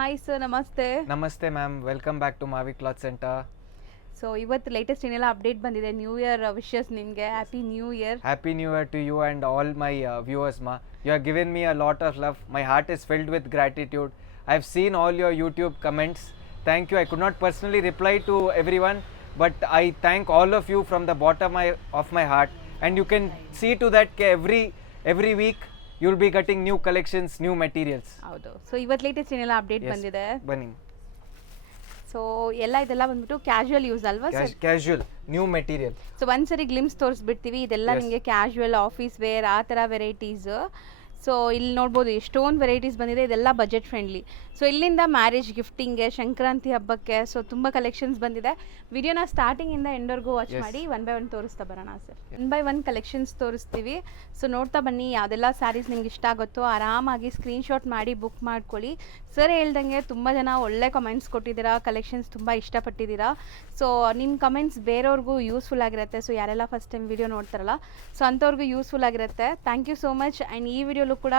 Hi sir, ನಮಸ್ತೆ. ನಮಸ್ತೆ ma'am, welcome back to Maavi cloth centre. So ಇವತ್ತು ಲೇಟೆಸ್ಟ್ ಏನೆಲ್ಲ ಅಪ್ಡೇಟ್ ಬಂದಿದೆ, ನ್ಯೂ ಇಯರ್ ವಿಶಸ್ ನಿಮಗೆ. Happy new year. Happy new year to you and all my viewers ಮಾ. You have given me a lot of love. My heart is filled with gratitude. I have seen all your YouTube comments. Thank you. I could not personally reply to everyone, but I thank all of you from the bottom of my heart. And you can see to that every week you'll be getting new collections, new materials. ಹೌದು. So ಇವತ್ತು latest ಏನೆಲ್ಲ update ಬಂದಿದೆ ಬನ್ನಿ. So ಇದೆಲ್ಲ ಬಂದ್ಬಿಟ್ಟು casual use ಅಲ್ವಾ sir? Casual new material. So ಒಂದ್ಸರಿ glimpse ತೋರಿಸ್ಬಿಡ್ತೀವಿ. ಇದೆಲ್ಲ ನಿಮಗೆ ಕ್ಯಾಶುವಲ್, ಆಫೀಸ್ ವೇರ್ ಆ ಥರ ವೆರೈಟೀಸ್. ಸೊ ಇಲ್ಲಿ ನೋಡ್ಬೋದು ಎಷ್ಟೊಂದು ವೆರೈಟೀಸ್ ಬಂದಿದೆ. ಇದೆಲ್ಲ ಬಜೆಟ್ ಫ್ರೆಂಡ್ಲಿ. ಸೊ ಇಲ್ಲಿಂದ ಮ್ಯಾರೇಜ್ ಗಿಫ್ಟಿಂಗ್ಗೆ, ಸಂಕ್ರಾಂತಿ ಹಬ್ಬಕ್ಕೆ ಸೊ ತುಂಬ ಕಲೆಕ್ಷನ್ಸ್ ಬಂದಿದೆ. ವಿಡಿಯೋನ ಸ್ಟಾರ್ಟಿಂಗಿಂದ ಎಂಡ್ವರೆಗೂ ವಾಚ್ ಮಾಡಿ ಒನ್ ಬೈ ಒನ್ ತೋರಿಸ್ತಾ ಬರೋಣ sir. One by one collections ತೋರಿಸ್ತೀವಿ. ಸೊ ನೋಡ್ತಾ ಬನ್ನಿ. ಯಾವುದೆಲ್ಲ ಸ್ಯಾರೀಸ್ ನಿಮ್ಗೆ ಇಷ್ಟ ಆಗುತ್ತೋ ಆರಾಮಾಗಿ ಸ್ಕ್ರೀನ್ಶಾಟ್ ಮಾಡಿ ಬುಕ್ ಮಾಡ್ಕೊಳ್ಳಿ. ಸರ್ ಹೇಳ್ದಂಗೆ ತುಂಬ ಜನ ಒಳ್ಳೆ ಕಮೆಂಟ್ಸ್ ಕೊಟ್ಟಿದ್ದೀರಾ, ಕಲೆಕ್ಷನ್ಸ್ ತುಂಬ ಇಷ್ಟಪಟ್ಟಿದ್ದೀರಾ. ಸೊ ನಿಮ್ಮ ಕಮೆಂಟ್ಸ್ ಬೇರೆಯವ್ರಿಗೂ ಯೂಸ್ಫುಲ್ ಆಗಿರುತ್ತೆ. ಸೊ ಯಾರೆಲ್ಲ ಫಸ್ಟ್ ಟೈಮ್ ವಿಡಿಯೋ ನೋಡ್ತಾರಲ್ಲ, ಸೊ ಅಂಥವ್ರಿಗೂ ಯೂಸ್ಫುಲ್ ಆಗಿರುತ್ತೆ. Thank you so much. And ಈ ವಿಡಿಯೋಲು ಕೂಡ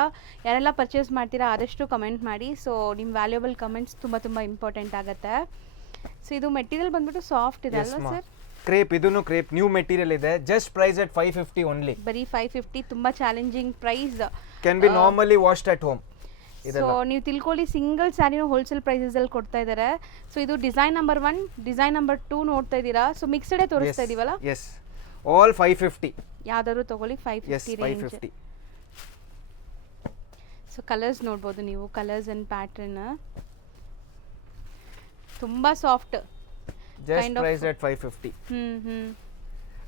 ಯಾರೆಲ್ಲ ಪರ್ಚೇಸ್ ಮಾಡ್ತೀರಾ ಆದಷ್ಟು ಕಮೆಂಟ್ ಮಾಡಿ. ಸೊ ನಿಮ್ಮ ವ್ಯಾಲ್ಯೂಬಲ್ ಕಮೆಂಟ್ಸ್ ತುಂಬ ಇಂಪಾರ್ಟೆಂಟ್ ಆಗುತ್ತೆ. ಸೊ ಇದು ಮೆಟೀರಿಯಲ್ ಬಂದ್ಬಿಟ್ಟು ಸಾಫ್ಟ್ ಇದೆ ಅಲ್ವಾ ಸರ್? ಕ್ರೇಪ್, ಇದನ್ನು ಕ್ರೇಪ್ ನ್ಯೂ ಮೆಟೀರಿಯಲ್ ಇದೆ. Just price at 550 only. ಬರೀ 550. ತುಂಬ challenging price. Can be normally washed at home. So ನೀವು ತಿಳ್ಕೊಳ್ಳಿ, ಸಿಂಗಲ್ ಸ್ಯಾರಿನೂ ಹೋಲ್ಸೇಲ್ ಪ್ರೈಸಲ್ಲಿ ಕೊಡ್ತಾ ಇದ್ದಾರೆ. ಸೊ ಇದು ಡಿಸೈನ್ ನಂಬರ್ 1, ಡಿಸೈನ್ ನಂಬರ್ 2 ನೋಡ್ತಾ ಇದ್ದೀರಾ. ಸೊ ಮಿಕ್ಸ್ಡೇ ತೋರಿಸ್ತಾ ಇದೀವಲ್ಲ. S, all 550. ಯಾವ್ದಾದ್ರು ತಗೊಳ್ಳಿ, 550 ರೇಂಜ್. 550. ಸೊ ಕಲರ್ಸ್ ನೋಡ್ಬೋದು ನೀವು, ಕಲರ್ಸ್ ಅಂಡ್ ಪ್ಯಾಟರ್ನ್ ತುಂಬಾ soft. Just price at 550.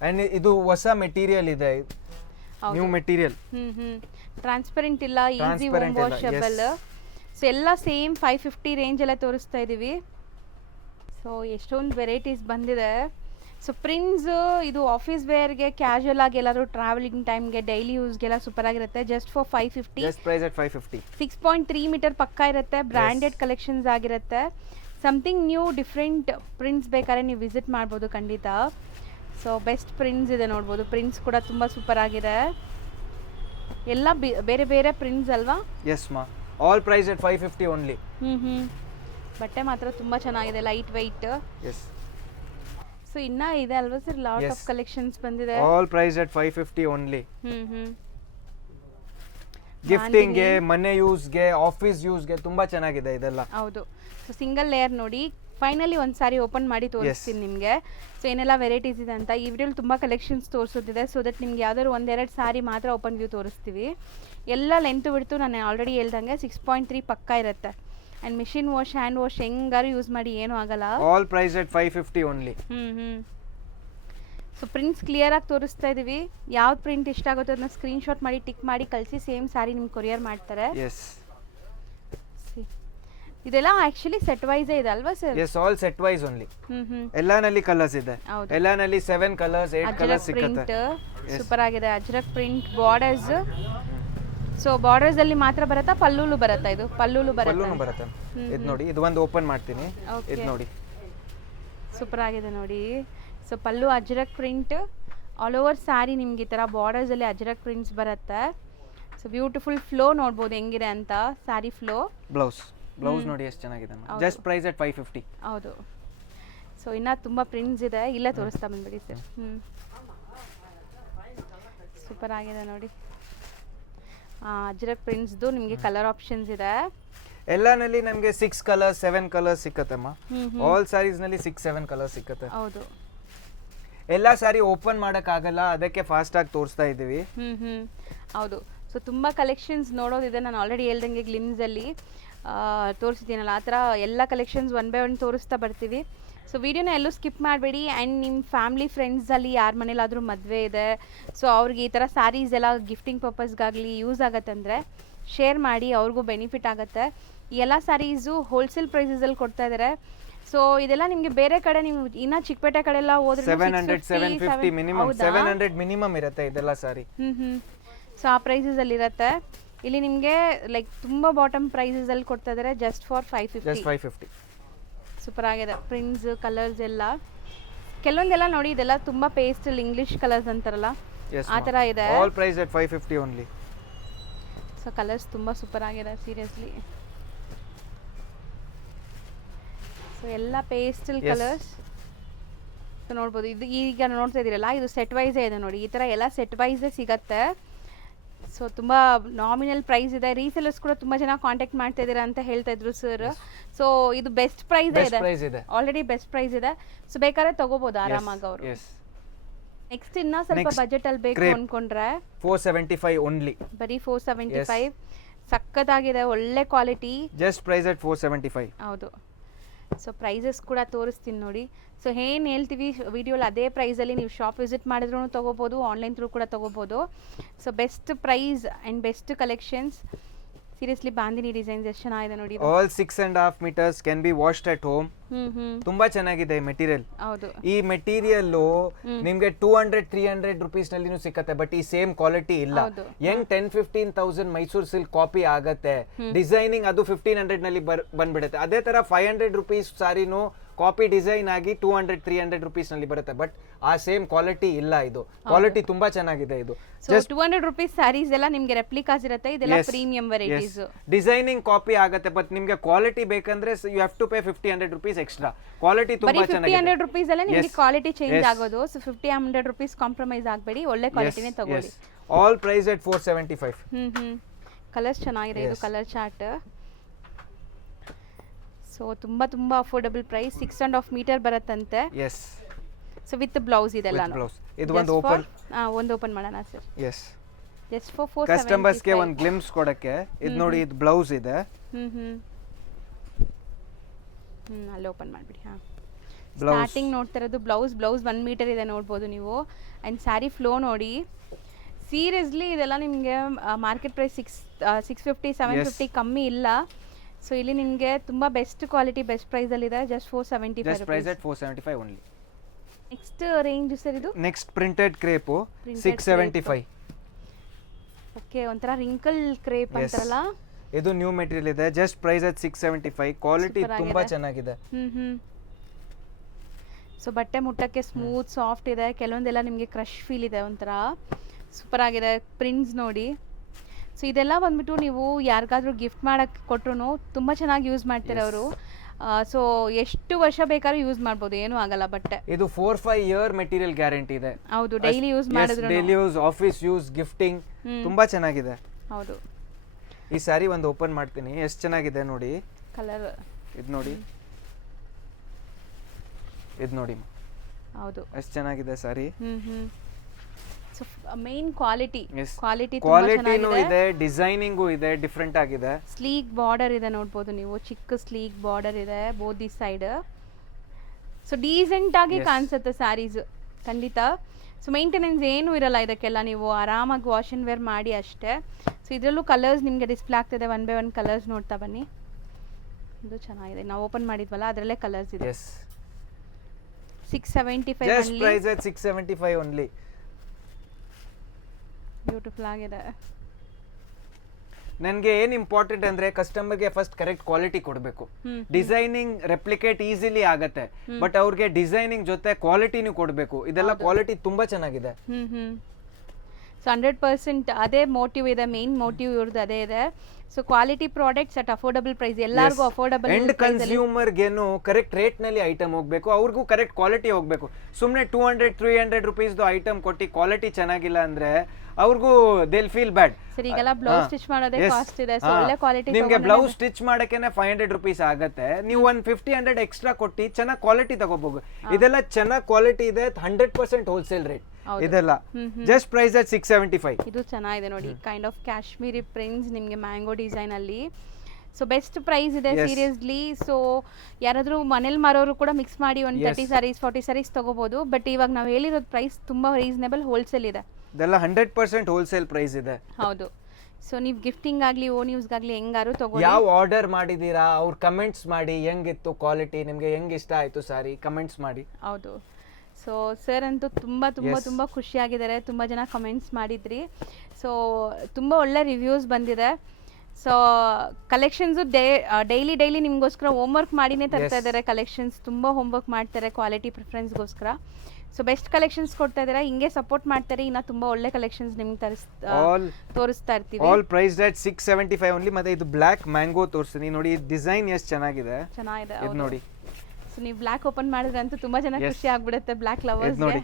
And ಇದು ಹೊಸ ಮೆಟೀರಿಯಲ್ ಇದೆ, ನ್ಯೂ ಮೆಟೀರಿಯಲ್. ಟ್ರಾನ್ಸ್ಪರೆಂಟ್ ಇಲ್ಲ, ಈಸಿ ಹೋಮ್ ವಾಷಬಲ್. ಸೊ ಎಲ್ಲ ಸೇಮ್ 550 ರೇಂಜ್ ಎಲ್ಲ ತೋರಿಸ್ತಾ ಇದೀವಿ. ಸೊ ಎಷ್ಟೊಂದು ವೆರೈಟೀಸ್ ಬಂದಿದೆ. ಸೊ ಪ್ರಿಂಟ್ಸ್ ಇದು ಆಫೀಸ್ ವೇರ್ಗೆ, ಕ್ಯಾಶುವಲ್ ಆಗಿ ಎಲ್ಲಾದರೂ ಟ್ರಾವೆಲಿಂಗ್ ಟೈಮ್ಗೆ, ಡೈಲಿ ಯೂಸ್ಗೆಲ್ಲ ಸೂಪರ್ ಆಗಿರುತ್ತೆ. Just for 550. Just price at 550. 6.3 metre ಪಕ್ಕ ಇರುತ್ತೆ. ಬ್ರ್ಯಾಂಡೆಡ್ ಕಲೆಕ್ಷನ್ಸ್ ಆಗಿರುತ್ತೆ. ಸಮಥಿಂಗ್ ನ್ಯೂ ಡಿಫ್ರೆಂಟ್ ಪ್ರಿಂಟ್ಸ್ ಬೇಕಾದ್ರೆ ನೀವು ವಿಸಿಟ್ ಮಾಡ್ಬೋದು ಖಂಡಿತ. ಸೊ ಬೆಸ್ಟ್ ಪ್ರಿಂಟ್ಸ್ ಇದೆ ನೋಡ್ಬೋದು. ಪ್ರಿಂಟ್ಸ್ ಕೂಡ ತುಂಬ ಸೂಪರ್ ಆಗಿದೆ. ಎಲ್ಲ ಬೇರೆ ಬೇರೆ ಪ್ರಿಂಟ್ಸ್ ಅಲ್ವಾ? ಎಸ್ ಮಾ, ಆಲ್ ಪ್ರೈಸ್ at 550 ಓನ್ಲಿ. ಬಟ್ಟೆ ಮಾತ್ರ ತುಂಬ ಚೆನ್ನಾಗಿದೆ, ಲೈಟ್ ವೆಯ್ಟ್. ಎಸ್. ಸೊ ಇನ್ನ ಇದೆ ಅಲ್ವಾ ಸರ್? ಲಾಟ್ ಆಫ್ ಕಲೆಕ್ಷನ್ಸ್ ಬಂದಿದೆ. All price at 550 only. ಗಿಫ್ಟಿಂಗ್ಗೆ, ಮನೆ ಯೂಸ್ಗೆ, ಆಫೀಸ್ ಯೂಸ್ಗೆ ತುಂಬಾ ಚೆನ್ನಾಗಿದೆ ಇದೆಲ್ಲ. ಹೌದು. ಸೊ ಸಿಂಗಲ್ ಲೇಯರ್ ನೋಡಿ. ಫೈನಲಿ ಒಂದು ಸಾರಿ ಓಪನ್ ಮಾಡಿ ತೋರಿಸ್ತೀನಿ ನಿಮಗೆ. ಸೊ ಏನೆಲ್ಲ ವೆರೈಟೀಸ್ ಇದೆ ಅಂತ. ಈ ವಿಡಿಯೋಲಿ ತುಂಬ ಕಲೆಕ್ಷನ್ಸ್ ತೋರಿಸೋದಿದೆ. ಸೊ ದಟ್ ನಿಮ್ಗೆ ಯಾವ್ದಾದ್ರು ಒಂದೆರಡು ಸಾರಿ ಮಾತ್ರ ಓಪನ್ ವ್ಯೂ ತೋರಿಸ್ತೀವಿ. ಎಲ್ಲ ಲೆಂತ್ ಬಿಡ್ತು ನಾನು ಆಲ್ರೆಡಿ ಹೇಳ್ದಂಗೆ 6.3 ಪಕ್ಕ ಇರುತ್ತೆ. And machine wash, hand wash ಹೆಂಗಾರು ಯೂಸ್ ಮಾಡಿ ಏನೂ ಆಗಲ್ಲ. All price at 550 only. So prints clear ಆಗಿ ತೋರಿಸ್ತಾ ಇದೀವಿ. ಯಾವ್ದು ಪ್ರಿಂಟ್ ಇಷ್ಟ ಆಗುತ್ತೋ ಅದನ್ನ ಸ್ಕ್ರೀನ್ಶಾಟ್ ಮಾಡಿ ಟಿಕ್ ಮಾಡಿ ಕಳಿಸಿ. ಸೇಮ್ ಸಾರಿ ನಿಮ್ಗೆ ಕೊರಿಯರ್ ಮಾಡ್ತಾರೆ. ಎಸ್. ಇದೆಲ್ಲ ಆಕ್ಚುಲಿ ಸೆಟ್ ವೈಸ್ ಇದೆ ಅಲ್ವಾ sir? Yes, all set wise only. ಎಲ್ಲಾನಲ್ಲಿ ಕಲರ್ಸ್ ಇದೆ. ಎಲ್ಲಾನಲ್ಲಿ 7 ಕಲರ್ಸ್, 8 ಕಲರ್ಸ್ ಸಿಗುತ್ತೆ. ಸೂಪರ್ ಆಗಿದೆ. Ajrakh print, borders. So borders ಅಲ್ಲಿ ಮಾತ್ರ ಬರುತ್ತಾ, ಪಲ್ಲೂಲು ಬರುತ್ತಾ? ಇದು ಪಲ್ಲೂಲು ಬರುತ್ತೆ. ಇದು ನೋಡಿ, ಇದು ಒಂದು ಓಪನ್ ಮಾಡ್ತೀನಿ. ಇದು ನೋಡಿ, ಸೂಪರ್ ಆಗಿದೆ ನೋಡಿ. So pallu Ajrakh print, all over sari ನಿಮ್ಗೆ ಈ ಥರ ಬಾರ್ಡರ್ಸ್ ಅಲ್ಲಿ ಅಜ್ರಕ್ ಪ್ರಿಂಟ್ಸ್ ಬರುತ್ತೆ. ಸೊ ಬ್ಯೂಟಿಫುಲ್ ಫ್ಲೋ ನೋಡ್ಬೋದು ಹೆಂಗಿದೆ ಅಂತ. Sari flow. ಬ್ಲೌಸ್ ನೋಡಿ ಎಷ್ಟು ಚೆನ್ನಾಗಿದೆ. Just price at 550. ಹೌದು. ಸೊ ಇನ್ನ ತುಂಬಾ ಪ್ರಿಂಟ್ಸ್ ಇದೆ, ಇಲ್ಲೇ ತೋರಿಸ್ತಾ ಬಂದ್ಬಿಡಿ ಸರ್. ಸೂಪರ್ ಆಗಿದೆ ನೋಡಿ. ಅಜ್ರಕ್ ಪ್ರಿಂಟ್ಸ್ದು ನಿಮಗೆ ಕಲರ್ ಆಪ್ಷನ್ಸ್ ಇದೆ. ಎಲ್ಲಾನಲ್ಲಿ ನಮಗೆ 6 ಕಲರ್ಸ್, 7 ಕಲರ್ಸ್ ಸಿಕ್ಕತ್ತಮ್ಮ. ಆಲ್ ಸ್ಯಾರೀಸ್ ನಲ್ಲಿ 6-7 ಕಲರ್ಸ್ ಸಿಕ್ಕತ್ತೆ. ಹೌದು. ಎಲ್ಲ ಸ್ಯಾರಿ ಓಪನ್ ಮಾಡೋಕ್ಕಾಗಲ್ಲ, ಅದಕ್ಕೆ ಫಾಸ್ಟ್ ಆಗಿ ತೋರಿಸ್ತಾ ಇದ್ದೀವಿ. ಹೌದು. ಸೊ ತುಂಬ ಕಲೆಕ್ಷನ್ಸ್ ನೋಡೋದಿದೆ. ನಾನು ಆಲ್ರೆಡಿ ಹೇಳ್ದಂಗೆ ಗ್ಲಿಮ್ಸಲ್ಲಿ ತೋರಿಸಿದ್ದೀನಲ್ಲ, ಆ ಥರ ಎಲ್ಲ ಕಲೆಕ್ಷನ್ಸ್ ಒನ್ ಬೈ ಒನ್ ತೋರಿಸ್ತಾ ಬರ್ತೀವಿ. ಸೊ ವಿಡಿಯೋನ ಎಲ್ಲೂ ಸ್ಕಿಪ್ ಮಾಡಬೇಡಿ. ಆ್ಯಂಡ್ ನಿಮ್ಮ ಫ್ಯಾಮಿಲಿ ಫ್ರೆಂಡ್ಸಲ್ಲಿ ಯಾರ ಮನೇಲಾದರೂ ಮದುವೆ ಇದೆ, ಸೊ ಅವ್ರಿಗೆ ಈ ಥರ ಸ್ಯಾರೀಸ್ ಎಲ್ಲ ಗಿಫ್ಟಿಂಗ್ ಪರ್ಪಸ್ಗಾಗಲಿ ಯೂಸ್ ಆಗತ್ತಂದರೆ ಶೇರ್ ಮಾಡಿ, ಅವ್ರಿಗೂ ಬೆನಿಫಿಟ್ ಆಗುತ್ತೆ. ಈ ಎಲ್ಲ ಸ್ಯಾರೀಸು ಹೋಲ್ಸೇಲ್ ಪ್ರೈಸಸಲ್ಲಿ ಕೊಡ್ತಾ ಇದ್ದಾರೆ. ಸೊ ಇದೆಲ್ಲ ನಿಮಗೆ ಬೇರೆ ಕಡೆ, ನೀವು ಇನ್ನ ಚಿಕ್ಕಪೇಟೆ ಕಡೆ ಎಲ್ಲ ಹೋದ್ರೆ 700-750 ಮಿನಿಮಮ್, 700 ಮಿನಿಮಮ್ ಇರುತ್ತೆ ಇದೆಲ್ಲ ಸಾರಿ. ಸೊ ಆ ಪ್ರೈಸಸಲ್ಲಿ ಇರುತ್ತೆ. ಇಲ್ಲಿ ನಿಮಗೆ ಲೈಕ್ ತುಂಬ ಬಾಟಮ್ ಪ್ರೈಸಸಲ್ಲಿ ಕೊಡ್ತಾ ಇದ್ದಾರೆ. Just for 550. ಸೂಪರ್ ಆಗಿದೆ. ಪ್ರಿಂಟ್ಸ್, ಕಲರ್ಸ್ ಎಲ್ಲ ಕೆಲವೊಂದೆಲ್ಲ ನೋಡಿ, ಇದೆಲ್ಲ ತುಂಬ ಪೇಸ್ಟಲ್ ಇಂಗ್ಲಿಷ್ ಕಲರ್ಸ್ ಅಂತಾರಲ್ಲ, ಆ ಥರ ಇದೆ. All price at 550 only. So colours ತುಂಬ ಸೂಪರ್ ಆಗಿದೆ ಸೀರಿಯಸ್ಲಿ. ಸೊ ಎಲ್ಲ ಪೇಸ್ಟಲ್ Yes. ಕಲರ್ಸ್. ಸೊ ನೋಡ್ಬೋದು, ಇದು ಈಗ ನೋಡ್ತಾ ಇದ್ದೀರಲ್ಲ, ಇದು ಸೆಟ್ ವೈಸೇ ಇದೆ ನೋಡಿ. ಈ ಥರ ಎಲ್ಲ ಸೆಟ್ ವೈಸೇ ಸಿಗತ್ತೆ. ಸೊ ತುಂಬ ನಾಮಿನಲ್ ಪ್ರೈಸ್ ಇದೆ. ರೀಸೆಲರ್ಸ್ ಕೂಡ ತುಂಬ ಜನ ಕಾಂಟ್ಯಾಕ್ಟ್ ಮಾಡ್ತಾ ಇದ್ದೀರಾ ಅಂತ ಹೇಳ್ತಾ ಇದ್ರು ಸರ್. ಸೊ ಇದು ಬೆಸ್ಟ್ ಪ್ರೈಸ್ ಬೆಸ್ಟ್ ಇದೆ, ಪ್ರೈಸ್ ಇದೆ. ಆಲ್ರೆಡಿ ಬೆಸ್ಟ್ ಪ್ರೈಸ್ ಇದೆ. ಸೊ ಬೇಕಾದ್ರೆ ತಗೋಬೋದು ಆರಾಮಾಗಿ ಅವರು. ಎಸ್ ನೆಕ್ಸ್ಟ್ ಇನ್ನ ಸ್ವಲ್ಪ Next, ಬಜೆಟ್ ಅಲ್ಲಿ ಬೇಕು crepe. ಅನ್ಕೊಂಡ್ರೆ 475 ಓನ್ಲಿ. ಬರೀ 475. ಸಕ್ಕತ್ತಾಗಿದೆ, ಒಳ್ಳೆ ಕ್ವಾಲಿಟಿ. Just price at 475. ಹೌದು. ಸೊ ಪ್ರೈಸಸ್ ಕೂಡ ತೋರಿಸ್ತೀನಿ ನೋಡಿ. ಸೊ ಏನು ಹೇಳ್ತೀವಿ ವಿಡಿಯೋಲಿ ಅದೇ ಪ್ರೈಸಲ್ಲಿ ನೀವು ಶಾಪ್ ವಿಸಿಟ್ ಮಾಡಿದ್ರೂ ತೊಗೋಬೋದು, ಆನ್ಲೈನ್ ಥ್ರೂ ಕೂಡ ತೊಗೋಬೋದು. So best price and best collections. Seriously bandhani designs ಎಷ್ಟು ಚೆನ್ನಾಗಿದೆ ನೋಡಿ. All 6.5 meters can be washed at home. ತುಂಬಾ ಚೆನ್ನಾಗಿದೆ ಮೆಟೀರಿಯಲ್. ಹೌದು. ಈ ಮೆಟೀರಿಯಲ್ ನಿಮ್ಗೆ 200-300 rupees ನಲ್ಲಿ ಸಿಕ್ಕತ್ತೆ, ಬಟ್ ಈ ಸೇಮ್ ಕ್ವಾಲಿಟಿ ಇಲ್ಲ. ಹೌದು. ಹೆಂಗ್ 10-15,000 ಮೈಸೂರ್ ಸಿಲ್ಕ್ ಕಾಪಿ ಆಗತ್ತೆ, ಡಿಸೈನಿಂಗ್ ಅದು 1500 ನಲ್ಲಿ ಬಂದ್ಬಿಡುತ್ತೆ. ಅದೇ ತರ 500 rupees ಸಾರಿನೂ ಕಾಪಿ ಡಿಸೈನ್ ಆಗಿ 200-300 rupees ನಲ್ಲಿ ಬರುತ್ತೆ, ಬಟ್ ಆ ಸೇಮ್ ಕ್ವಾಲಿಟಿ ಇಲ್ಲ. ಇದು ಕ್ವಾಲಿಟಿ ತುಂಬಾ ಚೆನ್ನಾಗಿದೆ. ಇದು ಸೊ 200 rupees ಸ್ಯಾರೀಸ್ ಎಲ್ಲ ನಿಮ್ಗೆ ರೆಪ್ಲಿಕಾಸ್ ಇರುತ್ತೆ. ಇದೆಲ್ಲ ಪ್ರೀಮಿಯಂ ವೆರೈಟೀಸ್. ಡಿಸೈನಿಂಗ್ ಕಾಪಿ ಆಗತ್ತೆ, ಬಟ್ ನಿಮ್ಗೆ ಕ್ವಾಲಿಟಿ ಬೇಕಂದ್ರೆ you have to pay 50-100 rupees extra. Quality ಬರೀ ತುಂಬಾ ಚೆನ್ನಾಗಿದೆ. 50-100 rupees ಅಲ್ಲೇ ನಿಮಗೆ ಕ್ವಾಲಿಟಿ ಚೇಂಜ್ ಆಗೋದು. ಸೊ 50-100 rupees ಕಾಂಪ್ರಮೈಸ್ ಆಗಬೇಡಿ, ಒಳ್ಳೆ ಕ್ವಾಲಿಟಿನೇ ತಗೊಳ್ಳಿ. All price at 475. ಕಲರ್ಸ್ ಚೆನ್ನಾಗಿದೆ. ಇದು ಕಲರ್ ಚಾರ್ಟ್. ಸೊ ತುಂಬಾ ತುಂಬಾ ಅಫೋರ್ಡಬಲ್ ಪ್ರೈಸ್. 6.5 meter ಬರುತ್ತಂತೆ. ಎಸ್. ಸೊ ವಿತ್ ಬ್ಲೌಸ್ ಇದೆಲ್ಲ. ಇದು ಒಂದು ಓಪನ್. ಒಂದು ಓಪನ್ ಮಾಡೋಣ sir. Yes. Just for 475. Customers ಗೆ ಒಂದು ಗ್ಲಿಮ್ಸ್ ಕೊಡಕ್ಕೆ ಇದು ನೋಡಿ, ಇದು ಬ್ಲೌಸ್ ಇದೆ. ಅಲ್ಲಿ ಓಪನ್ ಮಾಡ್ಬಿಡಿ. ಹಾ, ಸ್ಟಾರ್ಟಿಂಗ್ ನೋಡ್ತಾ ಇರೋದು ಬ್ಲೌಸ್. 1 meter ಇದೆ ನೋಡ್ಬೋದು ನೀವು. ಆ್ಯಂಡ್ ಸ್ಯಾರಿ ಫ್ಲೋ ನೋಡಿ. ಸೀರಿಯಸ್ಲಿ ಇದೆಲ್ಲ ನಿಮಗೆ ಮಾರ್ಕೆಟ್ ಪ್ರೈಸ್ 650-750 ಕಮ್ಮಿ ಇಲ್ಲ. ಸೊ ಇಲ್ಲಿ ನಿಮಗೆ ತುಂಬ ಬೆಸ್ಟ್ ಕ್ವಾಲಿಟಿ ಬೆಸ್ಟ್ ಪ್ರೈಸಲ್ಲಿದೆ. Just 475 just price at 475 only. Next range sir ಇದು. Next printed crepe 675. ಓಕೆ, ಒಂಥರ ರಿಂಕಲ್ ಕ್ರೇಪ್ ಅಂತಾರಲ್ಲ. ಇದು ನ್ಯೂ ಮೆಟೀರಿಯಲ್ ಇದೆ. Just price at 675. ಕ್ವಾಲಿಟಿ ತುಂಬಾ ಚೆನ್ನಾಗಿದೆ. ಸೊ ಬಟ್ಟೆ ಮುಟ್ಟಕ್ಕೆ ಸ್ಮೂತ್ ಸಾಫ್ಟ್ ಇದೆ. ಕೆಲವೊಂದೆಲ್ಲ ನಿಮಗೆ ಕ್ರಶ್ ಫೀಲ್ ಇದೆ, ಒಂಥರ ಸೂಪರ್ ಆಗಿದೆ. ಪ್ರಿಂಟ್ಸ್ ನೋಡಿ. ಸೊ ಇದೆಲ್ಲ ಬಂದ್ಬಿಟ್ಟು ನೀವು ಯಾರಿಗಾದ್ರೂ ಗಿಫ್ಟ್ ಮಾಡಕ್ಕೆ ಕೊಟ್ರು ತುಂಬ ಚೆನ್ನಾಗಿ ಯೂಸ್ ಮಾಡ್ತಾರೆ ಅವರು. ಸೊ ಎಷ್ಟು ವರ್ಷ ಬೇಕಾದ್ರೂ ಯೂಸ್ ಮಾಡ್ಬೋದು, ಏನೂ ಆಗಲ್ಲ ಬಟ್ಟೆ. ಇದು 4-5 year ಮೆಟೀರಿಯಲ್ ಗ್ಯಾರಂಟಿ ಇದೆ. ಹೌದು, ಡೈಲಿ ಯೂಸ್ ಮಾಡಿದ್ರು. Daily use, office use, gifting ತುಂಬಾ ಚೆನ್ನಾಗಿದೆ. ಹೌದು. ಈ ಸ್ಯಾರಿ ಒಂದು ಓಪನ್ ಮಾಡ್ತೀನಿ, ಎಷ್ಟು ಚೆನ್ನಾಗಿದೆ ನೋಡಿ. ಕಲರ್ ಇದು ನೋಡಿ, ಇದು ನೋಡಿ. ಹೌದು, ಎಷ್ಟು ಚೆನ್ನಾಗಿದೆ ಸ್ಯಾರಿ. ಸೊ ಮೇನ್ ಕ್ವಾಲಿಟಿ ಕ್ವಾಲಿಟಿನೂ ಇದೆ, ಡಿಸೈನಿಂಗು ಇದೆ, ಡಿಫ್ರೆಂಟ್ ಆಗಿದೆ. ಸ್ಲೀಕ್ ಬಾರ್ಡರ್ ಇದೆ ನೋಡ್ಬೋದು ನೀವು. ಚಿಕ್ಕ ಸ್ಲೀಕ್ ಬಾರ್ಡರ್ ಇದೆ both the side. So decent ಆಗಿ ಕಾಣಿಸುತ್ತೆ ಸ್ಯಾರೀಸ್ ಖಂಡಿತ. ಸೊ ಮೇಂಟೆನೆನ್ಸ್ ಏನೂ ಇರಲ್ಲ ಇದಕ್ಕೆಲ್ಲ, ನೀವು ಆರಾಮಾಗಿ ವಾಶ್ ಆ್ಯಂಡ್ ವೇರ್ ಮಾಡಿ ಅಷ್ಟೇ. ಸೊ ಇದರಲ್ಲೂ ಕಲರ್ಸ್ ನಿಮಗೆ ಡಿಸ್ಪ್ಲೇ ಆಗ್ತದೆ. 1 by 1 ಕಲರ್ಸ್ ನೋಡ್ತಾ ಬನ್ನಿ. ಇದು ಚೆನ್ನಾಗಿದೆ, ನಾವು ಓಪನ್ ಮಾಡಿದ್ವಲ್ಲ ಅದರಲ್ಲೇ ಕಲರ್ಸ್ ಇದೆ. 675 just price at 675 only. Beautiful ಆಗಿದೆ. ನನಗೆ ಏನು ಇಂಪಾರ್ಟೆಂಟ್ ಅಂದ್ರೆ ಕಸ್ಟಮರ್ಗೆ ಫಸ್ಟ್ ಕರೆಕ್ಟ್ ಕ್ವಾಲಿಟಿ ಕೊಡಬೇಕು. ಡಿಸೈನಿಂಗ್ ರೆಪ್ಲಿಕೇಟ್ ಈಸಿಲಿ ಆಗತ್ತೆ, ಬಟ್ ಅವ್ರಿಗೆ ಡಿಸೈನಿಂಗ್ ಜೊತೆ ಕ್ವಾಲಿಟಿನೂ ಕೊಡಬೇಕು. ಇದೆಲ್ಲ ಕ್ವಾಲಿಟಿ ತುಂಬಾ ಚೆನ್ನಾಗಿದೆ. ಸೊ 100% ಅದೇ ಮೋಟಿವ್ ಇದೆ, ಮೇನ್ ಮೋಟಿವ್ ಇವ್ರದ್ದು ಅದೇ ಇದೆ. So quality products at affordable price, ಎಲ್ಲರಿಗೂ ಅಫೋರ್ಡಬಲ್. ಎಂಡ್ ಕನ್ಸ್ಯೂಮರ್ಗೇನು ಕರೆಕ್ಟ್ ರೇಟ್ ನಲ್ಲಿ ಐಟಮ್ ಹೋಗ್ಬೇಕು, ಅವ್ರಿಗೂ ಕರೆಕ್ಟ್ ಕ್ವಾಲಿಟಿ ಹೋಗ್ಬೇಕು. ಸುಮ್ಮನೆ 200-300 rupees ಐಟಮ್ ಕೊಟ್ಟು ಕ್ವಾಲಿಟಿ ಚೆನ್ನಾಗಿಲ್ಲ ಅಂದ್ರೆ ಅವ್ರಿಗೂ they will feel bad. Sir ಈಗೆಲ್ಲ ಬ್ಲೌಸ್ ಸ್ಟಿಚ್ ಮಾಡೋದೇ ಕಾಸ್ಟ್ ಇದೆ. ಸೊ ಒಳ್ಳೆ ಕ್ವಾಲಿಟಿ ನಿಮಗೆ ಬ್ಲೌಸ್ ಸ್ಟಿಚ್ ಮಾಡಕ್ಕೆನೆ 500 rupees ಆಗತ್ತೆ. ನೀವು 150-100 ಎಕ್ಸ್ಟ್ರಾ ಕೊಟ್ಟು ಚೆನ್ನಾಗಿ ಕ್ವಾಲಿಟಿ ತಗೋಬಹುದು. ಇದೆಲ್ಲ ಚೆನ್ನಾಗಿ ಕ್ವಾಲಿಟಿ ಇದೆ. 100% ಹೋಲ್ಸೇಲ್ ರೇಟ್ ಇದೆಲ್ಲ. Just price at 675. ಇದು ಚೆನ್ನಾಗಿದೆ ನೋಡಿ, ಕೈಂಡ್ ಆಫ್ ಕಾಶ್ಮೀರಿ ಪ್ರಿಂಟ್ಸ್ ನಿಮಗೆ ಮ್ಯಾಂಗೋ ಡಿಸೈನ್ ಅಲ್ಲಿ. ಸೊ ಬೆಸ್ಟ್ ಪ್ರೈಸ್ ಇದೆ ಸೀರಿಯಸ್ಲಿ. ಸೊ ಯಾರಾದರೂ ಮನೇಲಿ ಮಾರೋರು ಕೂಡ ಮಿಕ್ಸ್ ಮಾಡಿ ಒಂದು 30 sarees 40 sarees ತಗೋಬಹುದು. ಬಟ್ ಇವಾಗ ನಾವು ಹೇಳಿರೋದು ಪ್ರೈಸ್ ತುಂಬಾ ರೀಸನೇಬಲ್, ಹೋಲ್ಸೇಲ್ ಇದೆ. ಇದೆಲ್ಲ 100% ಹೋಲ್ಸೇಲ್ ಪ್ರೈಸ್ ಇದೆ. ಹೌದು. ಸೊ ನೀವು ಗಿಫ್ಟಿಂಗ್ ಆಗಲಿ ಓನ್ ಯೂಸ್ಗಾಗಲಿ ಹೆಂಗಾರು ತಗೊಳ್ಳಿ. ಯಾವ ಆರ್ಡರ್ ಮಾಡಿದ್ದೀರಾ ಅವ್ರು ಕಮೆಂಟ್ಸ್ ಮಾಡಿ, ಹೆಂಗಿತ್ತು ಕ್ವಾಲಿಟಿ, ನಿಮಗೆ ಹೆಂಗೆ ಇಷ್ಟ ಆಯಿತು ಸಾರಿ, ಕಮೆಂಟ್ಸ್ ಮಾಡಿ. ಹೌದು. ಸೊ ಸರ್ ಅಂತೂ ತುಂಬ ತುಂಬ ತುಂಬ ಖುಷಿಯಾಗಿದ್ದಾರೆ. ತುಂಬ ಜನ ಕಮೆಂಟ್ಸ್ ಮಾಡಿದ್ರಿ. ಸೊ ತುಂಬ ಒಳ್ಳೆ ರಿವ್ಯೂಸ್ ಬಂದಿದೆ. ಸೊ ಕಲೆಕ್ಷನ್ಸು ಡೈಲಿ ನಿಮಗೋಸ್ಕರ ಹೋಮ್ವರ್ಕ್ ಮಾಡಿನೇ ತರ್ತಾ ಇದ್ದಾರೆ. ಕಲೆಕ್ಷನ್ಸ್ ತುಂಬ ಹೋಮ್ವರ್ಕ್ ಮಾಡ್ತಾರೆ ಕ್ವಾಲಿಟಿ ಪ್ರಿಫರೆನ್ಸ್ಗೋಸ್ಕರ. ಸೊ ಬೆಸ್ಟ್ ಕಲೆಕ್ಷನ್ಸ್ ಕೊಡ್ತಾ ಇದ್ದಾರೆ, ಹಿಂಗೆ ಸಪೋರ್ಟ್ ಮಾಡ್ತಾರೆ. ಇನ್ನು ತುಂಬ ಒಳ್ಳೆ ಕಲೆಕ್ಷನ್ಸ್ ನಿಮ್ಗೆ ತೋರಿಸ್ತಾ ಇರ್ತೀವಿ. All price at 675 only. ಮತ್ತೆ ಇದು ಬ್ಲ್ಯಾಕ್ ಮ್ಯಾಂಗೋ ತೋರಿಸ್ತೀನಿ ನೋಡಿ, ಡಿಸೈನ್ ಎಷ್ಟು ಚೆನ್ನಾಗಿದೆ. ಚೆನ್ನಾಗಿದೆ ಇದು ನೋಡಿ, ಸೊ ನೀವು ಬ್ಲ್ಯಾಕ್ ಓಪನ್ ಮಾಡಿದ್ರೆ ಅಂತೂ ತುಂಬಾ ಜನ Yes. ಖುಷಿ ಆಗ್ಬಿಡುತ್ತೆ ಬ್ಲ್ಯಾಕ್ ಲವರ್ಸ್ ನೋಡಿ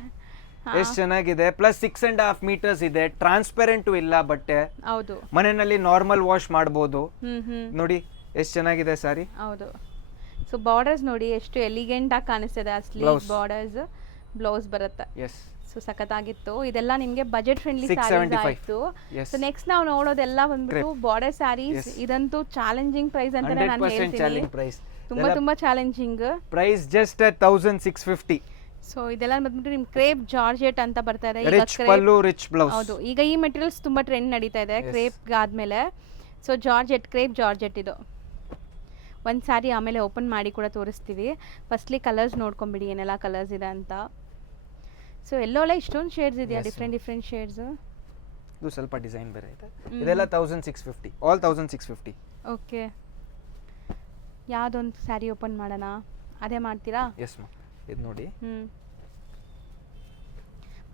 ಎಷ್ಟು ಚೆನ್ನಾಗಿದೆ, ಪ್ಲಸ್ 6.5 meters ಇದೆ, ಟ್ರಾನ್ಸ್ಪೆರೆಂಟು ಇಲ್ಲ ಬಟ್ಟೆ, ಹೌದು ಮನೆಯಲ್ಲಿ ನಾರ್ಮಲ್ ವಾಶ್ ಮಾಡ್ಬೋದು. ಹ್ಮ್ ನೋಡಿ ಎಷ್ಟು ಚೆನ್ನಾಗಿದೆ ಸಾರಿ. ಹೌದು. ಸೊ ಬಾರ್ಡರ್ಸ್ ನೋಡಿ ಎಷ್ಟು ಎಲಿಗೆಂಟ್ ಆಗಿ ಕಾಣಿಸ್ತಿದೆ, ಆ ಸ್ಲೀವ್ Blouse. ಬಾರ್ಡರ್ಸ್, ಬ್ಲೌಸ್ ಬರುತ್ತೆ. ಎಸ್ ಸೊ ಸಖತ್ತಾಗಿತ್ತು. ಇದೆಲ್ಲ ನಿಮಗೆ ಬಜೆಟ್ ಫ್ರೆಂಡ್ಲಿ 675. ಸ್ಯಾರೀಸ್ ಆಯ್ತು. Yes. ಸೊ ನೆಕ್ಸ್ಟ್ ನಾವು ನೋಡೋದೆಲ್ಲ ಬಂದ್ಬಿಟ್ಟು ಬಾರ್ಡರ್ ಸ್ಯಾರೀಸ್. Yes. ಇದಂತೂ ಚಾಲೆಂಜಿಂಗ್ ಪ್ರೈಸ್ ಅಂತಾನೆ ನಾನು 100% ಹೇಳ್ತೀನಿ. Challenge price. ತುಂಬಾ ಚಾಲೆಂಜಿಂಗ್ ಪ್ರೈಸ್ ಜಸ್ಟ್ 1650. ಸೊ ಇದೆಲ್ಲ ಬಂದ್ಬಿಟ್ಟು ನಿಮ್ ಕ್ರೇಪ್ ಜಾರ್ಜೆಟ್ ಅಂತ ಬರ್ತಾ ಇದೆ. ಈಗ ರಿಚ್ ಪಲ್ಲು, ರಿಚ್ ಬ್ಲೌಸ್. ಹೌದು, ಈಗ ಈ ಮೆಟೀರಿಯಲ್ಸ್ ತುಂಬಾ ಟ್ರೆಂಡ್ ನಡೀತಾ ಇದೆ ಕ್ರೇಪ್ ಆದ್ಮೇಲೆ. ಸೊ ಜಾರ್ಜೆಟ್, ಕ್ರೇಪ್ ಜಾರ್ಜೆಟ್ ಇದು ಒಂದು ಸ್ಯಾರಿ ಆಮೇಲೆ ಓಪನ್ ಮಾಡಿ ಕೂಡ ತೋರಿಸ್ತೀವಿ. ಫಸ್ಟ್ಲಿ ಕಲರ್ಸ್ ನೋಡ್ಕೊಂಬಿಡಿ ಏನೆಲ್ಲ ಕಲರ್ಸ್ ಇದೆ ಅಂತ. ಸೊ ಎಲ್ಲೋಲ್ಲ ಇಷ್ಟೊಂದು ಶೇಡ್ಸ್ ಇದೆಯಾ, ಡಿಫ್ರೆಂಟ್ ಶೇಡ್ಸ್. ಇದು ಸ್ವಲ್ಪ ಡಿಸೈನ್ ಬೇರೆ ಇದೆ. ಇದೆಲ್ಲ 1650, ಆಲ್ 1650. ಓಕೆ, ಯಾವುದೊಂದು ಸ್ಯಾರಿ ಓಪನ್ ಮಾಡೋಣ, ಅದೇ ಮಾಡ್ತೀರಾ? ಎಸ್ ಮಾ, ಇದು ನೋಡಿ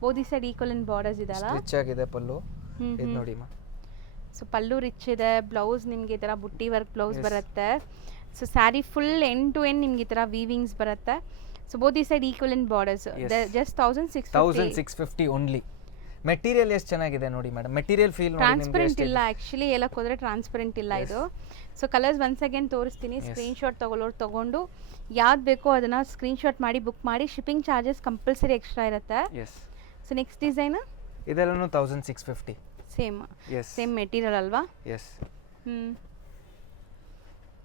both side equal and borders ಇದೆಲ್ಲ. ರಿಚ್ ಆಗಿದೆ ಪಲ್ಲು. ಇದು ನೋಡಿ ಮಾ. ಸೊ ಪಲ್ಲು ರಿಚ್ ಇದೆ, ಬ್ಲೌಸ್ ನಿಮಗೆ ಈ ಥರ ಬುಟ್ಟಿ ವರ್ಕ್ ಬ್ಲೌಸ್ ಬರುತ್ತೆ. So sari full end to end ನಿಮ್ಗೆ ಈ ಥರ ವೀವಿಂಗ್ಸ್ ಬರುತ್ತೆ. ಸೊ ಬೋತ್ ಈ side equal and borders. Just 1650 only. Material ಎಷ್ಟು ಚೆನ್ನಾಗಿದೆ ನೋಡಿ ಮೇಡಮ್, ಮೆಟೀರಿಯಲ್ ಫೀಲ್ ನೋಡಿ. ಟ್ರಾನ್ಸ್ಪರೆಂಟ್ ಇಲ್ಲ ಆ್ಯಕ್ಚುಲಿ, ಹೇಳಕ್ಕೆ ಹೋದರೆ ಟ್ರಾನ್ಸ್ಪರೆಂಟ್ ಇಲ್ಲ ಇದು. ಸೊ ಕಲರ್ಸ್ ಒನ್ಸ್ ಅಗೇನ್ ತೋರಿಸ್ತೀನಿ. ಸ್ಕ್ರೀನ್ಶಾಟ್ ತಗೊಳ್ಳೋರು ತಗೊಂಡು ಯಾವ್ದು ಬೇಕೋ ಅದನ್ನು ಸ್ಕ್ರೀನ್ಶಾಟ್ ಮಾಡಿ ಬುಕ್ ಮಾಡಿ. ಶಿಪ್ಪಿಂಗ್ ಚಾರ್ಜಸ್ ಕಂಪಲ್ಸರಿ ಎಕ್ಸ್ಟ್ರಾ ಇರುತ್ತೆ. ಸೊ ನೆಕ್ಸ್ಟ್ ಡಿಸೈನ್ ಇದೆಲ್ಲನೂ 1650. ಸೇಮ್ ಮೆಟೀರಿಯಲ್ ಅಲ್ವಾ? ಎಸ್.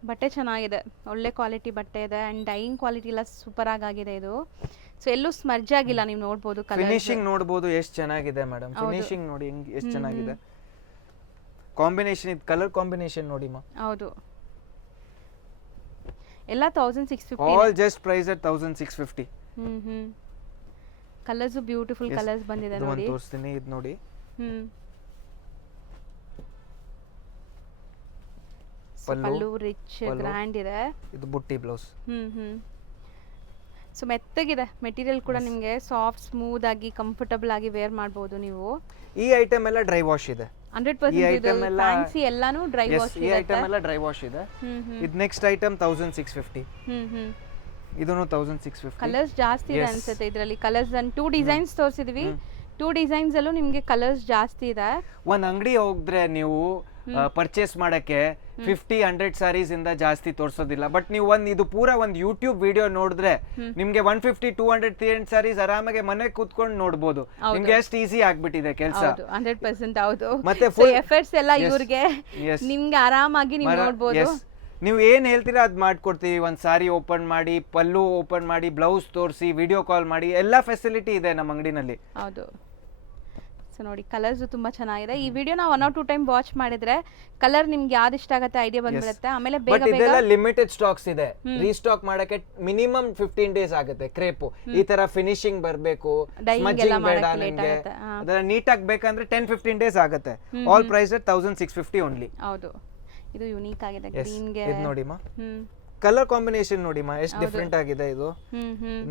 ಬಟ್ಟೆ ಚೆನ್ನಾಗಿದೆ, ಒಳ್ಳೆ ಕ್ವಾಲಿಟಿ ಬಟ್ಟೆ ಇದೆ ಆ್ಯಂಡ್ ಡೈಯಿಂಗ್ ಕ್ವಾಲಿಟಿ ಎಲ್ಲ ಸೂಪರ್ ಆಗಿದೆ ಇದು. ಸೊ ಎಲ್ಲೂ ಸ್ಮರ್ಜ್ ಆಗಿಲ್ಲ, ನೀವು ನೋಡ್ಬೋದು. ಫಿನಿಶಿಂಗ್ ನೋಡ್ಬೋದು ಎಷ್ಟು ಚೆನ್ನಾಗಿದೆ ಮೇಡಮ್. ಫಿನಿಶಿಂಗ್ ನೋಡಿ ಎಷ್ಟು ಚೆನ್ನಾಗಿದೆ. ಕಾಂಬಿನೇಷನ್, ಇದು ಕಲರ್ ಕಾಂಬಿನೇಷನ್ ನೋಡಿ ಮಾ. ಹೌದು, ಎಲ್ಲ 1650. All just price at 1650. Colours beautiful colours ಬಂದಿದೆ ನೋಡಿ. ತೋರಿಸ್ತೀನಿ, ಇದು ನೋಡಿ. ಪಲ್ಲು ರಿಚ್ ಗ್ರ್ಯಾಂಡ್ ಇದೆ. ಇದು ಬುಟ್ಟಿ ಬ್ಲೌಸ್. ಸೊ ಮೆತ್ತಗಿದೆ ಮೆಟೀರಿಯಲ್ ಕೂಡ, ನಿಮಗೆ ಸಾಫ್ಟ್ ಸ್ಮೂತ್ ಆಗಿ ಕಂಫರ್ಟಬಲ್ ಆಗಿ ವೇರ್ ಮಾಡಬಹುದು ನೀವು. ಈ ಐಟಮ್ ಎಲ್ಲ ಡ್ರೈ ವಾಶ್ ಇದೆ. 100% ಫ್ಯಾನ್ಸಿ ಎಲ್ಲಾನು ಡ್ರೈ ವಾಶ್ ಇದೆ. ಈ ಐಟಮ್ ಎಲ್ಲ ಡ್ರೈ ವಾಶ್ ಇದೆ. ಇದು ನೆಕ್ಸ್ಟ್ ಐಟಮ್ 1650. ಇದನ್ನು 1650. ಕಲರ್ಸ್ ಜಾಸ್ತಿ ಇದೆ ಅನ್ಸುತ್ತೆ ಇದರಲ್ಲಿ. ಕಲರ್ಸ್ ಅನ್ನು 2 ಡಿಸೈನ್ಸ್ ತೋರಿಸಿದ್ವಿ. 2 ಡಿಸೈನ್ಸ್ ಅಲ್ಲೂ ನಿಮಗೆ ಕಲರ್ಸ್ ಜಾಸ್ತಿ ಇದೆ. ಒಂದ್ ಅಂಗಡಿ ಹೋಗಿದ್ರೆ ನೀವು ಪರ್ಚೇಸ್ ಮಾಡಕ್ಕೆ 50-100 ಸ್ಯಾರೀಸ್ ಇಂದ ಜಾಸ್ತಿ ತೋರಿಸೋದಿಲ್ಲ. ಬಟ್ ನೀವು ಇದು ಪೂರಾ ಒಂದು ಯೂಟ್ಯೂಬ್ ವಿಡಿಯೋ ನೋಡಿದ್ರೆ ನಿಮ್ಗೆ 150-200-300 ಸ್ಯಾರೀಸ್ ಆರಾಮಾಗಿ ಮನೆ ಕೂತ್ಕೊಂಡು ನೋಡ್ಬೋದು. ನಿಮ್ಗೆ ಎಷ್ಟು ಈಸಿ ಆಗ್ಬಿಟ್ಟಿದೆ ಕೆಲಸ. 100% ಹೌದು. ಮತ್ತೆ ಎಫರ್ಟ್ಸ್ ಎಲ್ಲ ಇವ್ರಿಗೆ, ನಿಮ್ಗೆ ಆರಾಮಾಗಿ ನೀವು ನೋಡ್ಬೋದು. ನೀವು ಏನ್ ಹೇಳ್ತೀರಾ ಅದ್ ಮಾಡ್ಕೊಡ್ತೀವಿ. ಒಂದ್ ಸಾರಿ ಓಪನ್ ಮಾಡಿ, ಪಲ್ಲು ಓಪನ್ ಮಾಡಿ, ಬ್ಲೌಸ್ ತೋರಿಸಿ, ವಿಡಿಯೋ ಕಾಲ್ ಮಾಡಿ, ಎಲ್ಲ ಫೆಸಿಲಿಟಿ ಇದೆ ನಮ್ಮ ಅಂಗಡಿನಲ್ಲಿ. ಹೌದು. ಸೊ ನೋಡಿ ಕಲರ್ಸ್ ತುಂಬಾ ಚೆನ್ನಾಗಿದೆ. ಈ ವಿಡಿಯೋನ 1 or 2 ಟೈಮ್ ವಾಚ್ ಮಾಡಿದ್ರೆ ಕಲರ್ ನಿಮ್ಗೆ ಯಾವ್ದು ಇಷ್ಟ ಆಗುತ್ತೆ ಐಡಿಯಾ ಬಂದ್ಬಿಡುತ್ತೆ. ಆಮೇಲೆ ಬೇಗ ಇದೆಲ್ಲ ಲಿಮಿಟೆಡ್ ಸ್ಟಾಕ್ಸ್ ಇದೆ. ರೀಸ್ಟಾಕ್ ಮಾಡಕ್ಕೆ ಮಿನಿಮಮ್ 15 ಡೇಸ್ ಆಗುತ್ತೆ. ಕ್ರೇಪ್ ಈ ತರ ಫಿನಿಶಿಂಗ್ ಬರಬೇಕು, ಸ್ಮಜ್ಜಿಂಗ್ ಬೇಡ ನಿಮಗೆ, ಅದರ ನೀಟಾಗಿ ಬೇಕಂದ್ರೆ 10-15 ಡೇಸ್ ಆಗುತ್ತೆ. All price at 1650 only. ಹೌದು, ಇದು ಯುನೀಕ್ ಆಗಿದೆ. ಗ್ರೀನ್ ಗೆ ಇದು ನೋಡಿ ಮಾ, ಕಲರ್ ಕಾಂಬಿನೇಷನ್ ನೋಡಿ ಮಾ, ಎಷ್ಟು ಡಿಫರೆಂಟ್ ಆಗಿದೆ ಇದು.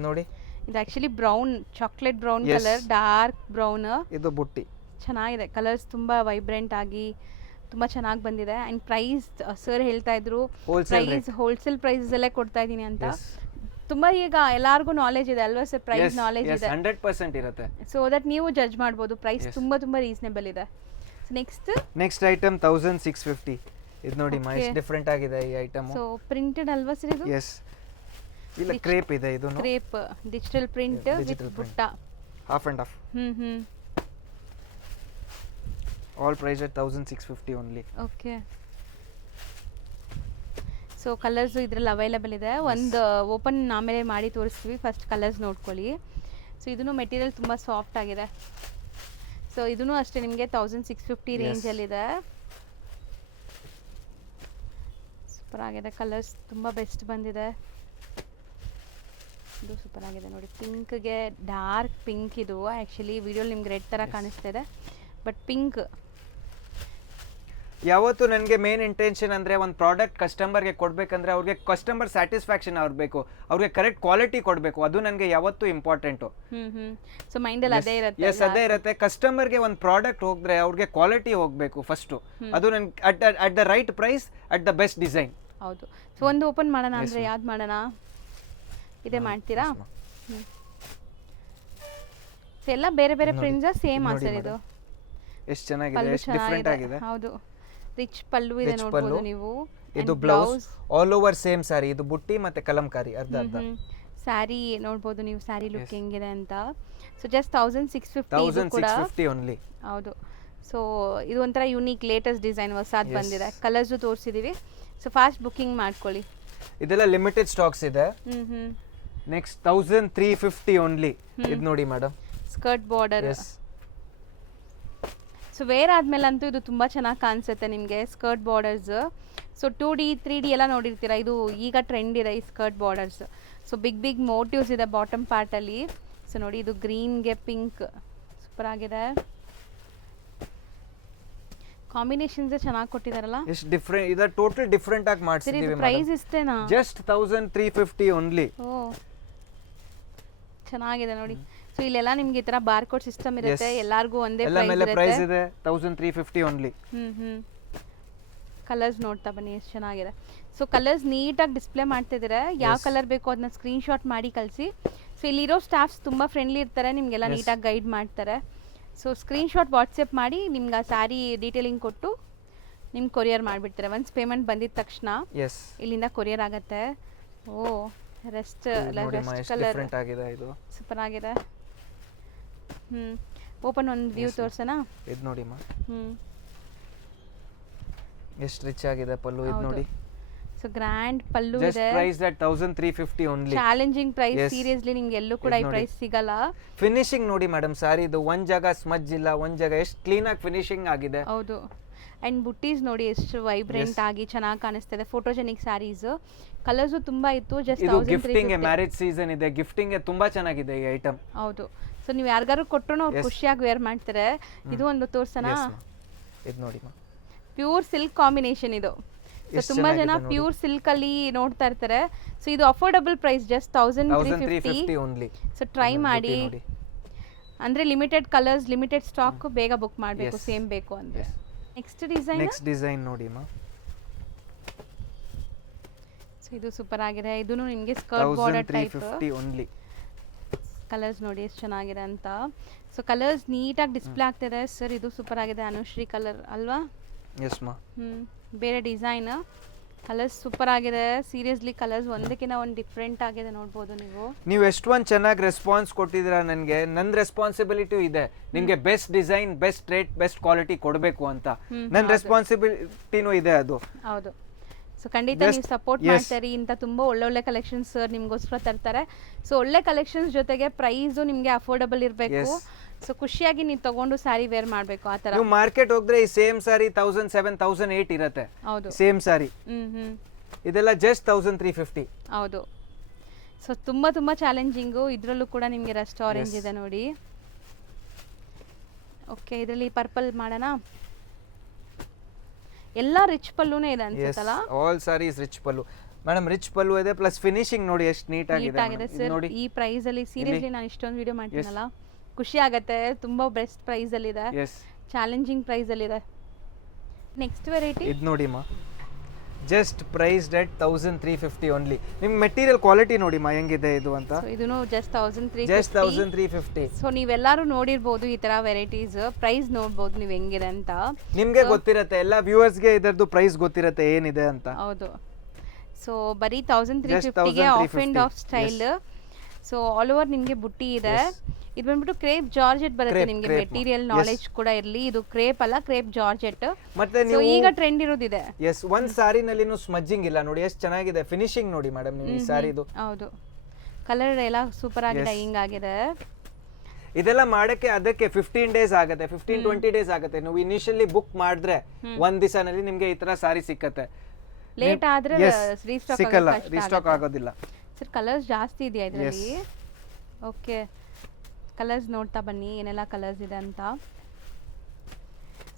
ನೋಡಿ, ಇದು actually brown, chocolate brown colour, dark brown. ಇದು ಬುಟ್ಟಿ ಚೆನ್ನಾಗಿದೆ. ಕಲರ್ಸ್ ತುಂಬಾ ವೈಬ್ರೆಂಟ್ ಆಗಿ ತುಂಬಾ ಚೆನ್ನಾಗಿ ಬಂದಿದೆ. ಅಂಡ್ ಪ್ರೈಸ್ ಸರ್ ಹೇಳ್ತಾ ಇದ್ರು ಪ್ರೈಸ್ ಹೋಲ್ಸೇಲ್ ಪ್ರೈಸಸ್ ಅಲ್ಲೇ ಕೊಡ್ತಾ ಇದೀನಿ ಅಂತ. ತುಂಬಾ ಈಗ ಎಲ್ಲಾರ್ಗೂ ನಾಲೆಜ್ ಇದೆ ಅಲ್ವಾ ಸರ್? ಪ್ರೈಸ್ ನಾಲೆಜ್ ಇದೆ, 100% ಇರುತ್ತೆ. ಸೊ ದಟ್ ನೀವು ಜಡ್ಜ್ ಮಾಡ್ಬೋದು. ಪ್ರೈಸ್ ತುಂಬಾ ರೀಸನೇಬಲ್ ಇದೆ. Next item 1650. ಇದು ನೋಡಿ ಮಾ, ಎಷ್ಟು ಡಿಫರೆಂಟ್ ಆಗಿದೆ ಈ ಐಟಮ್. ಸೊ ಪ್ರಿಂಟೆಡ್ ಅಲ್ವಾ ಸರ್ ಇದು? ಎಸ್, ಇಲ್ಲ ಕ್ರೇಪ್ ಇದೆ. ಇದು ಕ್ರೇಪ್ ಡಿಜಿಟಲ್ ಪ್ರಿಂಟ್ ವಿತ್ ಬುಟ್ಟ, half and half. All price at 1650 only. Okay. So colours ಇದ್ರಲ್ಲಿ ಅವೈಲೇಬಲ್ ಇದೆ. ಒಂದು ಓಪನ್ ಆಮೇಲೆ ಮಾಡಿ ತೋರಿಸ್ತೀವಿ. ಫಸ್ಟ್ ಕಲರ್ಸ್ ನೋಡ್ಕೊಳ್ಳಿ. ಸೊ ಇದನ್ನು ಮೆಟೀರಿಯಲ್ ತುಂಬ ಸಾಫ್ಟ್ ಆಗಿದೆ. ಸೊ ಇದನ್ನು ಅಷ್ಟೇ ನಿಮಗೆ 1650 ರೇಂಜಲ್ಲಿದೆ. ಸೂಪರ್ ಆಗಿದೆ. ಕಲರ್ಸ್ ತುಂಬ ಬೆಸ್ಟ್ ಬಂದಿದೆ. ಇದು ಸೂಪರ್ ಆಗಿದೆ ನೋಡಿ. ಪಿಂಕ್ಗೆ ಡಾರ್ಕ್ ಪಿಂಕ್. ಇದು ಆ್ಯಕ್ಚುಲಿ ವಿಡಿಯೋಲಿ ನಿಮ್ಗೆ ರೆಡ್ ಥರ ಕಾಣಿಸ್ತಾ ಇದೆ, ಬಟ್ ಪಿಂಕ್. ಯಾವತ್ತು ನನಗೆ ಮೇನ್ ಇಂಟೆನ್ಷನ್ ಅಂದರೆ ಒಂದು ಪ್ರಾಡಕ್ಟ್ ಕಸ್ಟಮರ್ಗೆ ಕೊಡಬೇಕಂದ್ರೆ ಅವ್ರಿಗೆ ಕಸ್ಟಮರ್ ಸ್ಯಾಟಿಸ್ಫ್ಯಾಕ್ಷನ್ ಆಗಬೇಕು, ಅವ್ರಿಗೆ ಕರೆಕ್ಟ್ ಕ್ವಾಲಿಟಿ ಕೊಡಬೇಕು. ಅದು ನನಗೆ ಯಾವತ್ತೂ ಇಂಪಾರ್ಟೆಂಟು. ಸೊ ಮೈಂಡಲ್ಲಿ ಅದೇ ಇರುತ್ತೆ. ಎಸ್, ಅದೇ ಇರುತ್ತೆ. ಕಸ್ಟಮರ್ಗೆ ಒಂದು ಪ್ರಾಡಕ್ಟ್ ಹೋಗಿದ್ರೆ ಅವ್ರಿಗೆ ಕ್ವಾಲಿಟಿ ಹೋಗಬೇಕು ಫಸ್ಟು. ಅದು ನನಗೆ at the right price, at the best design. ಹೌದು. ಸೊ ಒಂದು ಓಪನ್ ಮಾಡೋಣ ಅಂದರೆ ಯಾವ್ದು ಮಾಡೋಣ? ಇದೇ ಮಾಡ್ತೀರಾ? ಸೊ ಎಲ್ಲ ಬೇರೆ ಬೇರೆ ಪ್ರಿಂಟ್ಸ್ ಸೇಮ್ ಸರ್ ಇದು. ಎಷ್ಟು ಚೆನ್ನಾಗಿದೆ, ಪಲ್ಲು ಎಷ್ಟು ಡಿಫರೆಂಟ್ ಚೆನ್ನಾಗಿದೆ. ಆಗಿದೆ. ಹೌದು, ರಿಚ್ ಪಲ್ಲು ಇದೆ Rich ನೋಡ್ಬೋದು ಪಲ್ಲು. ನೀವು. ಇದು ಬ್ಲೌಸ್ ಆಲ್ ಓವರ್ ಸೇಮ್ ಸಾರಿ, ಇದು ಬುಟ್ಟಿ ಮತ್ತೆ ಕಲಂಕಾರಿ ಅರ್ಧ ಅರ್ಧ. ಸ್ಯಾರಿ ನೋಡ್ಬೋದು ನೀವು, ಸ್ಯಾರಿ ಲುಕ್ ಹೆಂಗಿದೆ ಅಂತ. ಸೊ ಜಸ್ಟ್ 1650 ಇದು ಕೂಡ. 1650 ಓನ್ಲಿ. ಹೌದು. ಸೊ ಇದು ಒಂಥರ ಯೂನಿಕ್ ಲೇಟೆಸ್ಟ್ ಡಿಸೈನ್ ಹೊಸದು ಬಂದಿದೆ. ಕಲರ್ಸು ತೋರಿಸಿದೀವಿ. ಸೊ ಫಾಸ್ಟ್ ಬುಕ್ಕಿಂಗ್ ಮಾಡ್ಕೊಳ್ಳಿ. ಇದೆಲ್ಲ ಲಿಮಿಟೆಡ್ ಸ್ಟಾಕ್ಸ್ ಇದೆ. Next 1350 only. ಇದು ನೋಡಿ madam, skirt border. Yes. So wear ಆದ್ಮೇಲೆ ಅಂತೂ ಇದು ತುಂಬ ಚೆನ್ನಾಗಿ ಕಾಣಿಸುತ್ತೆ ನಿಮಗೆ, skirt borders. So 2D 3D ಎಲ್ಲ ನೋಡಿರ್ತೀರ, ಇದು ಈಗ ಟ್ರೆಂಡ್ ಇದೆ ಈ skirt borders. So big big motifs ಇದೆ ಬಾಟಮ್ ಪಾರ್ಟಲ್ಲಿ. ಸೊ ನೋಡಿ, ಇದು ಗ್ರೀನ್ಗೆ ಪಿಂಕ್ ಸೂಪರ್ ಆಗಿದೆ. ಕಾಂಬಿನೇಷನ್ಸ್ ಚೆನ್ನಾಗಿ ಕೊಟ್ಟಿದಾರಲ್ಲ. ಎಷ್ಟು ಡಿಫರೆಂಟ್ ಇದೆ, ಟೋಟಲ್ ಡಿಫರೆಂಟ್ ಆಗಿ ಸರಿ, ಮಾಡ್ಸಿದೀವಿ ಇದು ಪ್ರೈಸ್ ಇಷ್ಟೇನಾ? Just 1350 only. ಓ ಚೆನ್ನಾಗಿದೆ ನೋಡಿ. ಸೊ ಇಲ್ಲೆಲ್ಲ ನಿಮ್ಗೆ ಈ ತರ ಬಾರ್ಕೋಡ್ ಸಿಸ್ಟಮ್ ಇರುತ್ತೆ, ಎಲ್ಲಾರ್ಗೂ ಒಂದೇ ಎಲ್ಲ ಮೇಲೆ ಪ್ರೈಸ್ ಪ್ರೈಸ್ ಇದೆ 1350 ಓನ್ಲಿ. ಕಲರ್ಸ್ ನೋಡ್ತಾ ಬನ್ನಿ ಎಷ್ಟು ಚೆನ್ನಾಗಿದೆ. ಸೊ ಕಲರ್ಸ್ ನೀಟಾಗಿ ಡಿಸ್ಪ್ಲೇ ಮಾಡ್ತಿದ್ದಾರೆ. ಯಾವ ಕಲರ್ ಬೇಕೋ ಅದನ್ನ ಸ್ಕ್ರೀನ್ ಶಾಟ್ ಮಾಡಿ ಕಳಿಸಿ. ಸೊ ಇಲ್ಲಿರೋ ಸ್ಟಾಫ್ಸ್ ತುಂಬ ಫ್ರೆಂಡ್ಲಿ ಇರ್ತಾರೆ, ನಿಮಗೆಲ್ಲ ನೀಟಾಗಿ ಗೈಡ್ ಮಾಡ್ತಾರೆ. ಸೊ ಸ್ಕ್ರೀನ್ ಶಾಟ್ ವಾಟ್ಸಪ್ ಮಾಡಿ ನಿಮ್ಗೆ ಆ ಸ್ಯಾರಿ ಡೀಟೇಲಿಂಗ್ ಕೊಟ್ಟು ನಿಮ್ಗೆ ಕೊರಿಯರ್ ಮಾಡಿಬಿಡ್ತಾರೆ. ಒನ್ಸ್ ಪೇಮೆಂಟ್ ಬಂದಿದ ತಕ್ಷಣ ಇಲ್ಲಿಂದ ಕೊರಿಯರ್ ಆಗುತ್ತೆ. ಓ ರೆಸ್ಟ್ ಕಲರ್ ಡಿಫರೆಂಟ್ ಆಗಿದೆ, ಇದು ಸೂಪರ್ ಆಗಿದೆ. ಓಪನ್ ಒಂದು ವ್ಯೂ ತೋರ್ಸೋಣ. ಇದು ನೋಡಿ ಮಾ, ಎಷ್ಟು ರಿಚ್ ಆಗಿದೆ ಪಲ್ಲು. ಇದು ನೋಡಿ, ಸೊ ಗ್ರ್ಯಾಂಡ್ ಪಲ್ಲು ಜಸ್ಟ್ ಇದೆ. Price at 1350 only. Challenging price, seriously ನಿಮ್ಗೆ ಎಲ್ಲೂ ಕೂಡ ಈ ಪ್ರೈಸ್ ಸಿಗಲ್ಲ. ಫಿನಿಶಿಂಗ್ ನೋಡಿ ಮೇಡಮ್, ಸಾರಿ ಇದು ಒಂದ್ ಜಾಗ ಸ್ಮಜ್ ಇಲ್ಲ, ಒಂದ್ ಜಾಗ ಎಷ್ಟು ಕ್ಲೀನ್ ಆಗಿ ಫಿನಿಶಿಂಗ್ ಆಗಿದೆ. ಹೌದು. ಅಂಡ್ ಬುಟ್ಟೀಸ್ ನೋಡಿ ಎಷ್ಟು ವೈಬ್ರೆಂಟ್ ಆಗಿ ಚೆನ್ನಾಗಿ ಕಾಣಿಸ್ತಿದೆ. ಫೋಟೋಜೆನಿಕ್ ಸ್ಯಾರೀಸ್, ಕಲರ್ಸ್ ತುಂಬಾ ಇತ್ತು. ಜಸ್ಟ್ ಇದು ಗಿಫ್ಟಿಂಗ್, ಮ್ಯಾರೇಜ್ ಸೀಸನ್ ಇದೆ, ಗಿಫ್ಟಿಂಗ್ ತುಂಬಾ ಚೆನ್ನಾಗಿದೆ ಈ ಐಟಮ್. ಹೌದು. ಸೊ ನೀವು ಯಾರಿಗಾರು ಕೊಟ್ಟರು ಅವ್ರು ಖುಷಿಯಾಗಿ ವೇರ್ ಮಾಡ್ತಾರೆ. ಇದು ಒಂದು ತೋರ್ಸೋಣ. ಇದು ನೋಡಿ ಮಾ, ಪ್ಯೂರ್ ಸಿಲ್ಕ್ ಕಾಂಬಿನೇಷನ್ ಇದು. ಸೊ ತುಂಬಾ ಜನ ಪ್ಯೂರ್ ಸಿಲ್ಕ್ ಅಲ್ಲಿ ನೋಡ್ತಾ ಇರ್ತಾರೆ. ಸೊ ಇದು affordable price, just 1350 only. So try ಮಾಡಿ. ಅಂದ್ರೆ ಲಿಮಿಟೆಡ್ ಕಲರ್ಸ್, ಲಿಮಿಟೆಡ್ ಸ್ಟಾಕ್, ಬೇಗ ಬುಕ್ ಮಾಡಬೇಕು ಸೇಮ್ ಬೇಕು ಅಂದ್ರೆ. ನೆಕ್ಸ್ಟ್ ಡಿಸೈನ್ ನೋಡಿ ಮಾ. ಸೊ ಇದು ಸೂಪರ್ ಆಗಿದೆ. ಇದೂನು ನಿಮಗೆ skirt border type. 1350 only. Colours ನೋಡಿ ಎಷ್ಟು ಚೆನ್ನಾಗಿದೆ ಅಂತ. ಸೊ ಕಲರ್ಸ್ ನೀಟಾಗಿ ಡಿಸ್ಪ್ಲೇ ಆಗ್ತಿದೆ. ಸರ್ ಇದು ಸೂಪರ್ ಆಗಿದೆ, ಅನುಶ್ರೀ ಕಲರ್ ಅಲ್ವಾ? ಎಸ್ ಮಾ. ಬೇರೆ ಡಿಸೈನ್, ಕಲರ್ಸ್ ಸೂಪರ್ ಆಗಿದೆ. ಸೀರಿಯಸ್ಲಿ ಕಲರ್ಸ್ ಒಂದಕ್ಕಿಂತ ಒಂದು ಡಿಫ್ರೆಂಟ್ ಆಗಿದೆ, ನೋಡ್ಬೋದು ನೀವು. ನೀವು ಎಷ್ಟೊಂದು ಚೆನ್ನಾಗಿ ರೆಸ್ಪಾನ್ಸ್ ಕೊಟ್ಟಿದ್ದೀರಾ ನನಗೆ. ನನ್ನ ರೆಸ್ಪಾನ್ಸಿಬಿಲಿಟಿ ಇದೆ ನಿಮಗೆ best design, best rate, best quality ಕೊಡಬೇಕು ಅಂತ. ನನ್ನ ರೆಸ್ಪಾನ್ಸಿಬಿಲಿಟಿನೂ ಇದೆ ಅದು. ಹೌದು. ಸೊ ಖಂಡಿತ ನೀವು ಸಪೋರ್ಟ್ ಮಾಡ್ತೀರಿ. ಇಂಥ ತುಂಬ ಒಳ್ಳೊಳ್ಳೆ ಕಲೆಕ್ಷನ್ಸ್ ಸರ್ ನಿಮ್ಗೋಸ್ಕರ ತರ್ತಾರೆ. ಸೊ ಒಳ್ಳೆ ಕಲೆಕ್ಷನ್ಸ್ ಜೊತೆಗೆ ಪ್ರೈಸು ನಿಮಗೆ ಅಫೋರ್ಡಬಲ್ ಇರಬೇಕು. ಸೊ ಖುಷಿಯಾಗಿ ನೀವು ತಗೊಂಡು ಸ್ಯಾರಿ ವೇರ್ ಮಾಡಬೇಕು ಆ ಥರ. ನೀವು ಮಾರ್ಕೆಟ್ ಹೋದ್ರೆ ಈ ಸೇಮ್ ಸಾರಿ 1007, 1008 ಇರುತ್ತೆ. ಹೌದು. ಸೇಮ್ ಸಾರಿ. ಇದೆಲ್ಲ ಜಸ್ಟ್ 1350. ಹೌದು. ಸೊ ತುಂಬ ತುಂಬ ಚಾಲೆಂಜಿಂಗು. ಇದರಲ್ಲೂ ಕೂಡ ನಿಮಗೆ ರಸ್ಟ್ ಆರೆಂಜ್ ಇದೆ ನೋಡಿ. ಓಕೆ, ಇದರಲ್ಲಿ ಪರ್ಪಲ್ ಮಾಡೋಣ. ಎಲ್ಲ ರಿಚ್ ಪಲ್ಲುನೇ ಇದೆ ಅನ್ಸುತ್ತಲ್ಲ. ಆಲ್ ಸಾರೀಸ್ ರಿಚ್ ಪಲ್ಲು ಮೇಡಮ್. ರಿಚ್ ಪಲ್ಲು ಇದೆ, ಪ್ಲಸ್ ಫಿನಿಶಿಂಗ್ ನೋಡಿ ಎಷ್ಟು ನೀಟ್ ಆಗಿದೆ ಸರ್. ಈ ಪ್ರೈಸ್ ಅಲ್ಲಿ ಸೀರಿಯಸ್ಲಿ ನಾನು ಇಷ್ಟೊಂದು ವಿಡಿಯೋ ಮಾಡ್ತೀನಲ್ಲ, ಖುಷಿ ಆಗತ್ತೆ. ತುಂಬಾ ಬೆಸ್ಟ್ ಪ್ರೈಸ್ ಅಲ್ಲಿ ಇದೆ, ಚಾಲೆಂಜಿಂಗ್ ಪ್ರೈಸ್ ಅಲ್ಲಿ ಇದೆ. ನೆಕ್ಸ್ಟ್ ವೆರೈಟಿ ಇದು ನೋಡಿ ಮಾ, ಜಸ್ಟ್ ಪ್ರೈಸ್ಡ್ at 1350 ಓನ್ಲಿ. ನಿಮ್ ಮೆಟೀರಿಯಲ್ ಕ್ವಾಲಿಟಿ ನೋಡಿ ಮಾ ಹೆಂಗಿದೆ ಇದು ಅಂತ. ಇದೂನು ಜಸ್ಟ್ 1350. ಸೊ ನೀವೆಲ್ಲರೂ ನೋಡಿರ್ಬೋದು ಈ ತರ ವೆರೈಟೀಸ್. ಪ್ರೈಸ್ ನೋಡ್ಬೋದು ನೀವು ಹೆಂಗಿದೆ ಅಂತ. ನಿಮ್ಗೆ ಗೊತ್ತಿರತ್ತೆ, ಎಲ್ಲ ವ್ಯೂವರ್ಸ್ಗೆ ಇದರದ್ದು ಪ್ರೈಸ್ ಗೊತ್ತಿರತ್ತೆ ಏನಿದೆ ಅಂತ. ಹೌದು. ಸೊ ಬರೀ 1350ಗೆ half and half style. So all over ನಿಮಗೆ ಬುಟ್ಟಿ ಇದೆ. ಇದು ಬಂದ್ಬಿಟ್ಟು ಕ್ರೇಪ್ ಜಾರ್ಜೆಟ್ ಬರುತ್ತೆ. ನಿಮಗೆ ಮೆಟೀರಿಯಲ್ ನಾಲೆಜ್ ಕೂಡ ಇರಲಿ. ಇದು ಕ್ರೇಪ್ ಅಲ್ಲ, ಕ್ರೇಪ್ ಜಾರ್ಜೆಟ್. ಮತ್ತೆ ನೀವು ಈಗ ಟ್ರೆಂಡ್ ಇರೋದಿದೆ. ಎಸ್, ಒಂದ್ ಸಾರಿನಲ್ಲಿನೂ ಸ್ಮಜ್ಜಿಂಗ್ ಇಲ್ಲ ನೋಡಿ, ಎಷ್ಟು ಚೆನ್ನಾಗಿದೆ ಫಿನಿಶಿಂಗ್ ನೋಡಿ ಮೇಡಮ್ ನೀವು ಈ ಸಾರಿದು. ಹೌದು. ಕಲರ್ ಎಲ್ಲ ಸೂಪರ್ ಆಗಿ ಡೈಯಿಂಗ್ ಆಗಿದೆ. ಇದೆಲ್ಲ ಮಾಡಕ್ಕೆ ಅದಕ್ಕೆ 15 ಡೇಸ್ ಆಗುತ್ತೆ, 15-20 ಡೇಸ್ ಆಗುತ್ತೆ. ನೀವು ಇನಿಷಿಯಲಿ ಬುಕ್ ಮಾಡಿದ್ರೆ ಒಂದ್ ದಿವಸನಲ್ಲಿ ನಿಮ್ಗೆ ಈ ತರ ಸಾರಿ ಸಿಕ್ಕತ್ತೆ. ಲೇಟ್ ಆದ್ರೆ ಸಿಕ್ಕಲ್ಲ, ರೀಸ್ಟಾಕ್ ಆಗೋದಿಲ್ಲ. ಸರ್ ಕಲರ್ಸ್ ಜಾಸ್ತಿ ಇದೆಯಾ ಇದರಲ್ಲಿ? ಓಕೆ, ಕಲರ್ಸ್ ನೋಡ್ತಾ ಬನ್ನಿ ಏನೆಲ್ಲ ಕಲರ್ಸ್ ಇದೆ ಅಂತ.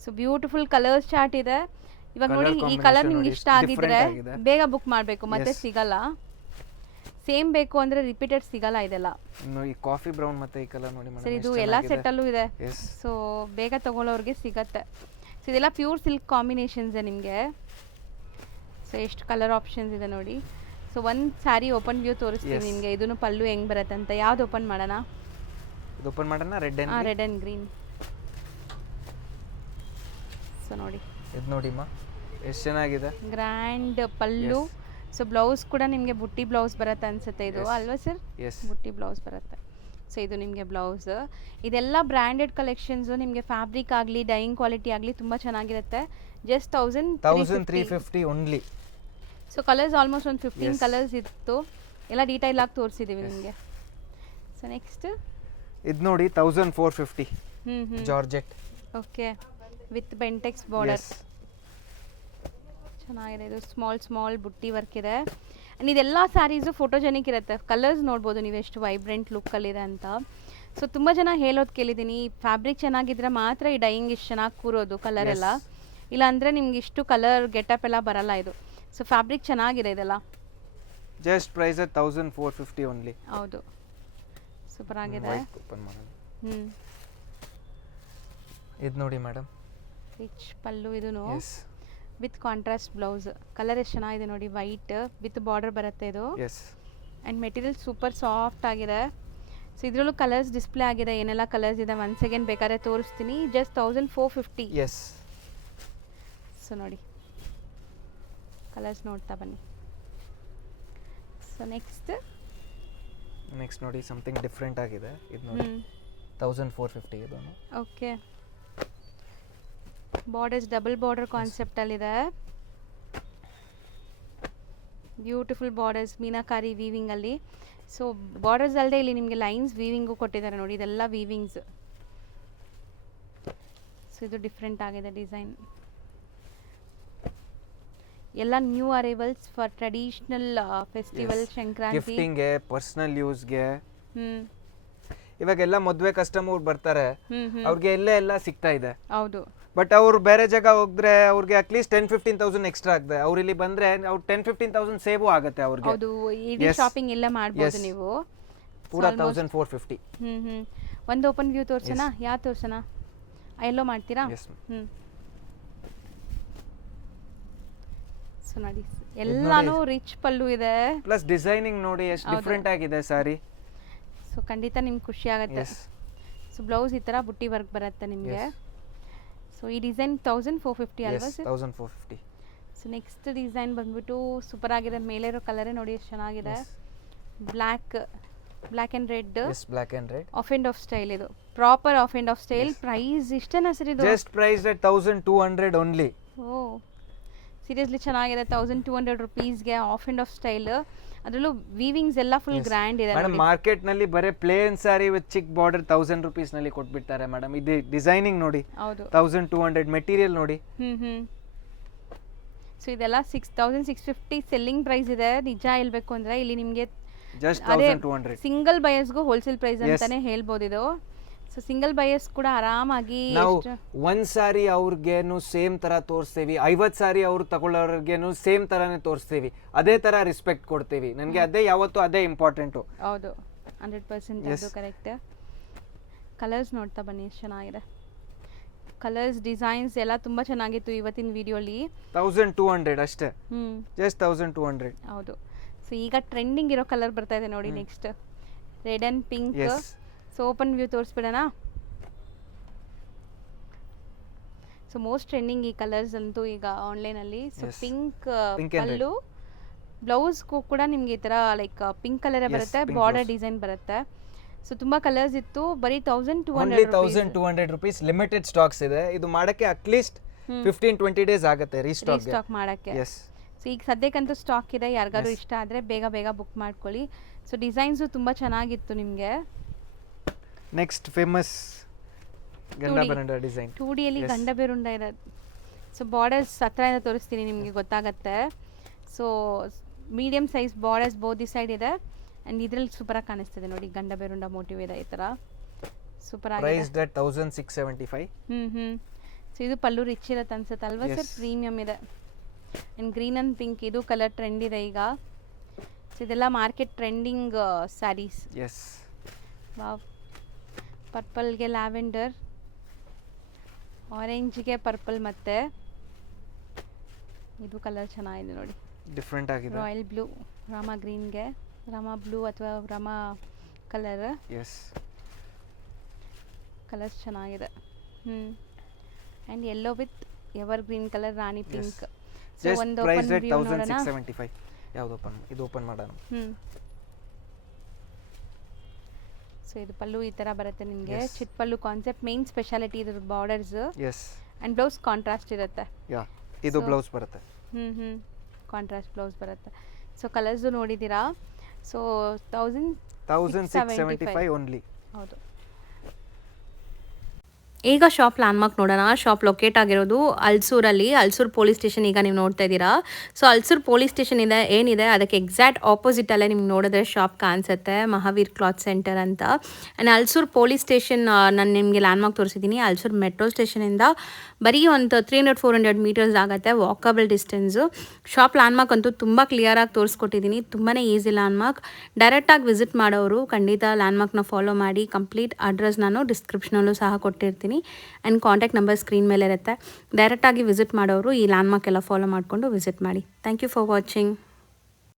ಸೊ ಬ್ಯೂಟಿಫುಲ್ ಕಲರ್ಸ್ ಚಾರ್ಟ್ ಇದೆ. ಇವಾಗ ನೋಡಿ, ಈ ಕಲರ್ ನಿಮ್ಗೆ ಇಷ್ಟ ಆಗಿದ್ರೆ ಬೇಗ ಬುಕ್ ಮಾಡಬೇಕು, ಮತ್ತೆ ಸಿಗಲ್ಲ. ಸೇಮ್ ಬೇಕು ಅಂದ್ರೆ ರಿಪೀಟೆಡ್ ಸಿಗಲ್ಲ ಇದೆಲ್ಲ. ಈ ಕಾಫಿ ಬ್ರೌನ್ ಮತ್ತೆ ಈ ಕಲರ್ ನೋಡಿ ಮೇಡಂ. ಸರ್ ಇದು ಎಲ್ಲ ಸೆಟ್ ಅಲ್ಲೂ ಇದೆ. ಸೊ ಬೇಗ ತಗೊಳ್ಳೋರಿಗೆ ಸಿಗತ್ತೆ. ಸೊ ಇದೆಲ್ಲ ಪ್ಯೂರ್ ಸಿಲ್ಕ್ ಕಾಂಬಿನೇಷನ್ಸ್ ನಿಮಗೆ. ಸೊ ಎಷ್ಟು ಕಲರ್ ಆಪ್ಷನ್ಸ್ ಇದೆ ನೋಡಿ. ಸೊ ಒಂದು ಸ್ಯಾರಿ ಓಪನ್ ವ್ಯೂ ತೋರಿಸ್ತೀನಿ Yes. ನಿಮಗೆ. ಇದನ್ನು ಪಲ್ಲು ಹೆಂಗೆ ಬರುತ್ತೆ ಅಂತ. ಯಾವ್ದು ಓಪನ್ ಮಾಡೋಣ? ಇದು ಓಪನ್ ಮಾಡೋಣ. ರೆಡ್ ಹಾಂ, and red and green. So ನೋಡಿ, ಇದು ನೋಡಿಮ್ಮ ಎಷ್ಟು ಚೆನ್ನಾಗಿದೆ. ಗ್ರ್ಯಾಂಡ್ ಪಲ್ಲು. ಸೊ ಬ್ಲೌಸ್ ಕೂಡ ನಿಮಗೆ ಬುಟ್ಟಿ ಬ್ಲೌಸ್ ಬರುತ್ತೆ ಅನ್ಸುತ್ತೆ ಇದು, Yes. ಅಲ್ವಾ ಸರ್? ಎಸ್ ಬುಟ್ಟಿ ಬ್ಲೌಸ್ ಬರುತ್ತೆ. ಸೊ ಇದು ನಿಮಗೆ ಬ್ಲೌಸ್. ಇದೆಲ್ಲ ಬ್ರ್ಯಾಂಡೆಡ್ ಕಲೆಕ್ಷನ್ಸು. ನಿಮಗೆ ಫ್ಯಾಬ್ರಿಕ್ ಆಗಲಿ ಡೈಯಿಂಗ್ ಕ್ವಾಲಿಟಿ ಆಗಲಿ ತುಂಬ ಚೆನ್ನಾಗಿರುತ್ತೆ. Just 1350 only. So colours almost ಒಂದು 15 Yes. ಕಲರ್ಸ್ ಇತ್ತು. ಎಲ್ಲ ಡೀಟೈಲ್ ಆಗಿ ತೋರಿಸಿದ್ದೀವಿ ನಿಮಗೆ. ಸೊ ನೆಕ್ಸ್ಟ್ ಇದು ನೋಡಿ 1450 ಹ್ಞೂ georgette. Okay, with Bentex border. ಚೆನ್ನಾಗಿದೆ. ಇದು ಸ್ಮಾಲ್ ಬುಟ್ಟಿ ವರ್ಕ್ ಇದೆ. ಆ್ಯಂಡ್ ಇದೆಲ್ಲ ಸ್ಯಾರೀಸು ಫೋಟೋಜೆನಿಕ್ ಇರುತ್ತೆ. ಕಲರ್ಸ್ ನೋಡ್ಬೋದು ನೀವು ಎಷ್ಟು ವೈಬ್ರೆಂಟ್ ಲುಕ್ಕಲ್ಲಿದೆ ಅಂತ. ಸೊ ತುಂಬ ಜನ ಹೇಳೋದು ಕೇಳಿದ್ದೀನಿ, ಫ್ಯಾಬ್ರಿಕ್ ಚೆನ್ನಾಗಿದ್ರೆ ಮಾತ್ರ ಈ ಡೈಯಿಂಗ್ ಇಷ್ಟು ಚೆನ್ನಾಗಿ ಕೂರೋದು ಕಲರ್ ಎಲ್ಲ. ಇಲ್ಲಾಂದರೆ ನಿಮ್ಗೆ ಇಷ್ಟು ಕಲರ್ ಗೆಟಪ್ ಎಲ್ಲ ಬರಲ್ಲ ಇದು. ಸೊ ಫ್ಯಾಬ್ರಿಕ್ ಚೆನ್ನಾಗಿದೆ ಇದೆಲ್ಲ. Just price 1450 only. ಹೌದು, ಸೂಪರ್ ಆಗಿದೆ. ಓಪನ್ ಮಾಡೋಣ. ಹ್ಞೂ, ಇದು ನೋಡಿ ಮೇಡಮ್. ರಿಚ್ ಪಲ್ಲು ಇದೂ yes with contrast blouse. Colour ಎಷ್ಟು ಚೆನ್ನಾಗಿದೆ ನೋಡಿ, ವೈಟ್ ವಿತ್ ಬಾರ್ಡರ್ ಬರುತ್ತೆ ಇದು. Yes and material super soft ಆಗಿದೆ. ಸೊ ಇದರಲ್ಲೂ ಕಲರ್ಸ್ ಡಿಸ್ಪ್ಲೇ ಆಗಿದೆ. ಏನೆಲ್ಲ ಕಲರ್ಸ್ ಇದೆ ಒನ್ ಸೆಕೆಂಡ್ ಬೇಕಾದ್ರೆ ತೋರಿಸ್ತೀನಿ. ಜಸ್ಟ್ 1450. ಎಸ್. ಸೊ ನೋಡಿ, ಕಲರ್ಸ್ ನೋಡ್ತಾ ಬನ್ನಿ. ಸೊ ನೆಕ್ಸ್ಟ್ ನೋಡಿ ಸಮಥಿಂಗ್ ಡಿಫ್ರೆಂಟ್ ಆಗಿದೆ. ಇದು ನೋಡಿ 1450 ಇದು. ಓಕೆ, ಬಾರ್ಡರ್ಸ್ ಡಬಲ್ ಬಾರ್ಡರ್ ಕಾನ್ಸೆಪ್ಟಲ್ಲಿದೆ. ಬ್ಯೂಟಿಫುಲ್ ಬಾರ್ಡರ್ಸ್ ಮೀನಾಕಾರಿ ವೀವಿಂಗಲ್ಲಿ. ಸೊ ಬಾರ್ಡರ್ಸ್ ಅಲ್ಲದೆ ಇಲ್ಲಿ ನಿಮಗೆ ಲೈನ್ಸ್ ವೀವಿಂಗು ಕೊಟ್ಟಿದ್ದಾರೆ ನೋಡಿ. ಇದೆಲ್ಲ ವೀವಿಂಗ್ಸ್. ಸೊ ಇದು ಡಿಫ್ರೆಂಟ್ ಆಗಿದೆ ಡಿಸೈನ್. ಎಲ್ಲ new arrivals for traditional festival Sankranti. ಗಿಫ್ಟಿಂಗ್ಗೆ, ಪರ್ಸನಲ್ ಯೂಸ್ಗೆ. ಹ್ಞೂ ಇವಾಗೆಲ್ಲ ಮದುವೆ ಕಸ್ಟಮರ್ ಬರ್ತಾರೆ, ಅವ್ರಿಗೆ ಎಲ್ಲ ಸಿಗ್ತಾ ಇದೆ. ಹೌದು. ಬಟ್ ಅವ್ರು ಬೇರೆ ಜಾಗ ಹೋದ್ರೆ ಅವ್ರಿಗೆ ಅಟ್ಲೀಸ್ಟ್ 10-15,000 ಎಕ್ಸ್ಟ್ರಾ ಆಗ್ತದೆ. ಅವ್ರು ಇಲ್ಲಿ ಬಂದ್ರೆ ಅವ್ರು 10-15,000 ಸೇವ್ ಆಗುತ್ತೆ ಅವ್ರಿಗೆ. ಹೌದು, ಇಡೀ ಶಾಪಿಂಗ್ ಎಲ್ಲ ಮಾಡ್ಬೋದು ನೀವು. ಪೂರ 1450. ಒಂದು ಓಪನ್ ವ್ಯೂ ತೋರ್ಸೋಣ? ಯಾವ್ದು ತೋರ್ಸೋಣ? ಎಲ್ಲೋ ಮಾಡ್ತೀರಾ? ಹ್ಞೂ. ಸೊ ನೋಡಿ, ಎಲ್ಲಾನು ರಿಚ್ ಪಲ್ಲು ಇದೆ. ಪ್ಲಸ್ ಡಿಸೈನಿಂಗ್ ನೋಡಿ ಎಷ್ಟು ಡಿಫ್ರೆಂಟ್ ಆಗಿದೆ ಸಾರಿ. ಸೊ ಖಂಡಿತ ನಿಮ್ಗೆ ಖುಷಿ ಆಗುತ್ತೆ. ಸೊ ಬ್ಲೌಸ್ ಈ ಥರ ಬುಟ್ಟಿ ವರ್ಕ್ ಬರುತ್ತೆ ನಿಮಗೆ. ಸೊ ಈ ಡಿಸೈನ್ 1450 ಅಲ್ವಾ ಸರ್? 1450. ಸೊ ನೆಕ್ಸ್ಟ್ ಡಿಸೈನ್ ಬಂದ್ಬಿಟ್ಟು ಸೂಪರ್ ಆಗಿದೆ. ಮೇಲೆ ಇರೋ ಕಲರೇ ನೋಡಿ ಎಷ್ಟು ಚೆನ್ನಾಗಿದೆ. Black and red. Black and red half and half style. ಇದು proper half and half style. Price ಇಷ್ಟೇನಾ ಸರ್ ಇದು? Just price 1200 only. Oh seriously ಚೆನ್ನಾಗಿದೆ. 1200 ರುಪೀಸ್ಗೆ ಆಫ್ ಆ್ಯಂಡ್ ಆಫ್ ಸ್ಟೈಲ್. ಅದರಲ್ಲೂ ವೀವಿಂಗ್ಸ್ ಎಲ್ಲ ಫುಲ್ ಗ್ರ್ಯಾಂಡ್ ಇದೆ. ಮೇಡಮ್ ಮಾರ್ಕೆಟ್ ನಲ್ಲಿ ಬರೀ ಪ್ಲೇನ್ ಸಾರಿ ವಿತ್ ಚಿಕ್ ಬಾರ್ಡರ್ 1000 ರೂಪೀಸ್ ನಲ್ಲಿ ಕೊಟ್ಬಿಡ್ತಾರೆ ಮೇಡಮ್. ಇದು ಡಿಸೈನಿಂಗ್ ನೋಡಿ. ಹೌದು. 1200. ಮೆಟೀರಿಯಲ್ ನೋಡಿ. ಸೊ ಇದೆಲ್ಲ 6650 ಸೆಲ್ಲಿಂಗ್ ಪ್ರೈಸ್ ಇದೆ. ನಿಜ ಹೇಳ್ಬೇಕು ಅಂದ್ರೆ ಇಲ್ಲಿ ನಿಮಗೆ ಜಸ್ಟ್ 1200. ಸಿಂಗಲ್ ಬಯರ್ಸ್ಗೂ ಹೋಲ್ಸೇಲ್ ಪ್ರೈಸ್ ಅಂತಾನೆ ಹೇಳ್ಬೋದು ಇದು. ಸೊ ಸಿಂಗಲ್ ಬಯರ್ಸ್ ಕೂಡ ಆರಾಮಾಗಿ ನಾವು ಒಂದ್ ಸಾರಿ ಅವ್ರಿಗೇನು ಸೇಮ್ ತರ ತೋರಿಸ್ತೀವಿ, 50 ಸಾರಿ ಅವ್ರು ತಗೊಳ್ಳೋರ್ಗೇನು ಸೇಮ್ ತರಾನೇ ತೋರಿಸ್ತೀವಿ. ಅದೇ ತರ ರೆಸ್ಪೆಕ್ಟ್ ಕೊಡ್ತೀವಿ. ನನಗೆ ಅದೇ ಯಾವತ್ತೂ ಅದೇ ಇಂಪಾರ್ಟೆಂಟು. ಹೌದು, 100% ಅದು ಕರೆಕ್ಟ್. ಕಲರ್ಸ್ ನೋಡ್ತಾ ಬನ್ನಿ ಎಷ್ಟು ಚೆನ್ನಾಗಿದೆ. ಕಲರ್ಸ್ ಡಿಸೈನ್ಸ್ ಎಲ್ಲ ತುಂಬಾ ಚೆನ್ನಾಗಿತ್ತು ಇವತ್ತಿನ ವಿಡಿಯೋಲಿ. 1200 ಅಷ್ಟೇ. ಜಸ್ಟ್ 1200. ಹೌದು. ಸೊ ಈಗ ಟ್ರೆಂಡಿಂಗ್ ಇರೋ ಕಲರ್ ಬರ್ತಾ ಇದೆ ನೋಡಿ. Next red and pink. So open view ತೋರಿಸ್ಬಿಡೋಣ. ಸೊ ಮೋಸ್ಟ್ ಟ್ರೆಂಡಿಂಗ್ ಈ ಕಲರ್ಸ್ ಅಂತೂ ಈಗ ಆನ್ಲೈನಲ್ಲಿ. ಸೊ ಪಿಂಕ್ ಪಲ್ಲು, ಬ್ಲೌಸ್ಗೂ ಕೂಡ ನಿಮಗೆ ಈ ಥರ ಲೈಕ್ ಪಿಂಕ್ ಕಲರೇ ಬರುತ್ತೆ. ಬಾರ್ಡರ್ ಡಿಸೈನ್ ಬರುತ್ತೆ. ಸೊ ತುಂಬ ಕಲರ್ಸ್ ಇತ್ತು. ಬರೀ 1200 ರೂಪೀಸ್. ಲಿಮಿಟೆಡ್ ಸ್ಟಾಕ್ಸ್ ಇದೆ. ಇದು ಮಾಡೋಕ್ಕೆ ಅಟ್ಲೀಸ್ಟ್ 15-20 ಡೇಸ್ ಆಗುತ್ತೆ ರೀಸ್ಟಾಕ್ ಮಾಡೋಕ್ಕೆ. ಸೊ ಈಗ ಸದ್ಯಕ್ಕಂತೂ ಸ್ಟಾಕ್ ಇದೆ. ಯಾರಿಗಾದ್ರು ಇಷ್ಟ ಆದರೆ ಬೇಗ ಬುಕ್ ಮಾಡ್ಕೊಳ್ಳಿ. ಸೊ ಡಿಸೈನ್ಸು ತುಂಬ ಚೆನ್ನಾಗಿತ್ತು ನಿಮಗೆ. Next famous Gandaberunda design. 2Dಯಲ್ಲಿ ಗಂಡಬೆರುಂಡ ಇರೋದು. ಸೊ ಬಾರ್ಡರ್ಸ್ ಹತ್ರದಿಂದ ತೋರಿಸ್ತೀನಿ ನಿಮಗೆ ಗೊತ್ತಾಗುತ್ತೆ. So medium size borders both side ಇದೆ. ಆ್ಯಂಡ್ ಇದರಲ್ಲಿ ಸೂಪರಾಗಿ ಕಾಣಿಸ್ತಿದೆ ನೋಡಿ. ಗಂಡಬೆರುಂಡ ಮೋಟಿವ್ ಇದೆ ಈ ಥರ. ಸೂಪರ್ ಆಗಿದೆ. ಪ್ರೈಸ್ 1675. ಸೊ ಇದು ಪಲ್ಲು ರಿಚ್ ಇರುತ್ತೆ ಅನ್ಸುತ್ತೆ ಅಲ್ವಾ ಸರ್? ಪ್ರೀಮಿಯಮ್ ಇದೆ. ಆ್ಯಂಡ್ ಗ್ರೀನ್ ಆ್ಯಂಡ್ ಪಿಂಕ್ ಇದು ಕಲರ್ ಟ್ರೆಂಡ್ ಇದೆ ಈಗ. ಸೊ ಇದೆಲ್ಲ ಮಾರ್ಕೆಟ್ ಟ್ರೆಂಡಿಂಗ್ ಸ್ಯಾರೀಸ್. ವಾವ್. ಪರ್ಪಲ್ಗೆ ಲ್ಯಾವೆಂಡರ್, ಆರೆಂಜ್ಗೆ ಪರ್ಪಲ್, ಮತ್ತೆ ಇದು ಕಲರ್ ಚೆನ್ನಾಗಿದೆ ನೋಡಿ, ಡಿಫ್ರೆಂಟ್ ಆಗಿದೆ. Royal blue. ರಾಮ ಗ್ರೀನ್ಗೆ ರಾಮ ಬ್ಲೂ ಅಥವಾ ರಾಮ ಕಲರ್ ಎಸ್. ಕಲರ್ಸ್ ಚೆನ್ನಾಗಿದೆ. And yellow with ever green colour ರಾಣಿ ಪಿಂಕ್. ಸೊ ಜಸ್ಟ್ ಒಂದು ಪ್ರೈಸ್ ಓಪನ್ ರೇಟ್ ವ್ಯೂ ನೋಡೋಣ. 1675. ಯಾವುದು ಓಪನ್, ಇದು ಓಪನ್ ಮಾಡೋಣ. ಸೊ ಇದು ಪಲ್ಲು ಈ ಥರ ಬರುತ್ತೆ ನಿಮಗೆ. Yes. ಚಿಟ್ ಪಲ್ಲು ಕಾನ್ಸೆಪ್ಟ್, ಮೇನ್ ಸ್ಪೆಷಾಲಿಟಿ ಇದ್ರ borders yes. And blouse contrast ಇರುತ್ತೆ. ಯಾ, ಇದು So- ಬ್ಲೌಸ್ ಬರುತ್ತೆ. ಕಾಂಟ್ರಾಸ್ಟ್ ಬ್ಲೌಸ್ ಬರುತ್ತೆ. ಸೊ ಕಲರ್ಸು ನೋಡಿದ್ದೀರಾ. So 1675 only. ಹೌದು. ಈಗ ಶಾಪ್ ಲ್ಯಾಂಡ್ಮಾರ್ಕ್ ನೋಡೋಣ. ಶಾಪ್ ಲೊಕೇಟ್ ಆಗಿರೋದು ಅಲ್ಸೂರಲ್ಲಿ, ಅಲ್ಸೂರ್ ಪೊಲೀಸ್ ಸ್ಟೇಷನ್ ಈಗ ನೀವು ನೋಡ್ತಾ ಇದ್ದೀರಾ. ಸೊ ಅಲ್ಸೂರ್ ಪೊಲೀಸ್ ಸ್ಟೇಷನ್ ಏನಿದೆ ಅದಕ್ಕೆ ಎಕ್ಸಾಕ್ಟ್ ಆಪೋಸಿಟಲ್ಲೇ ನಿಮ್ಗೆ ನೋಡಿದ್ರೆ ಶಾಪ್ ಕಾಣಿಸುತ್ತೆ, ಮಹಾವೀರ್ ಕ್ಲಾತ್ ಸೆಂಟರ್ ಅಂತ. ಆ್ಯಂಡ್ ಅಲ್ಸೂರ್ ಪೊಲೀಸ್ ಸ್ಟೇಷನ್ ನಾನು ನಿಮಗೆ ಲ್ಯಾಂಡ್ಮಾರ್ಕ್ ತೋರಿಸಿದ್ದೀನಿ. ಅಲ್ಸೂರ್ ಮೆಟ್ರೋ ಸ್ಟೇಷನಿಂದ ಬರೀ ಒಂದು 300-400 ಮೀಟರ್ಸ್ ಆಗುತ್ತೆ, ವಾಕಬಲ್ ಡಿಸ್ಟೆನ್ಸು. ಶಾಪ್ ಲ್ಯಾಂಡ್ಮಾರ್ಕ್ ಅಂತೂ ತುಂಬ ಕ್ಲಿಯರಾಗಿ ತೋರಿಸ್ಕೊಟ್ಟಿದ್ದೀನಿ, ತುಂಬಾ ಈಸಿ ಲ್ಯಾಂಡ್ಮಾರ್ಕ್. ಡೈರೆಕ್ಟಾಗಿ ವಿಸಿಟ್ ಮಾಡೋರು ಖಂಡಿತ ಲ್ಯಾಂಡ್ಮಾರ್ಕ್ನ ಫಾಲೋ ಮಾಡಿ. ಕಂಪ್ಲೀಟ್ ಅಡ್ರೆಸ್ ನಾನು ಡಿಸ್ಕ್ರಿಪ್ಷನಲ್ಲೂ ಸಹ ಕೊಟ್ಟಿರ್ತೀನಿ ಆ್ಯಂಡ್ ಕಾಂಟ್ಯಾಕ್ಟ್ ನಂಬರ್ ಸ್ಕ್ರೀನ್ ಮೇಲೆ ಇರುತ್ತೆ. ಡೈರೆಕ್ಟಾಗಿ ವಿಸಿಟ್ ಮಾಡೋರು ಈ ಲ್ಯಾಂಡ್ಮಾರ್ಕ್ ಎಲ್ಲ ಫಾಲೋ ಮಾಡಿಕೊಂಡು ವಿಸಿಟ್ ಮಾಡಿ. Thank you for watching.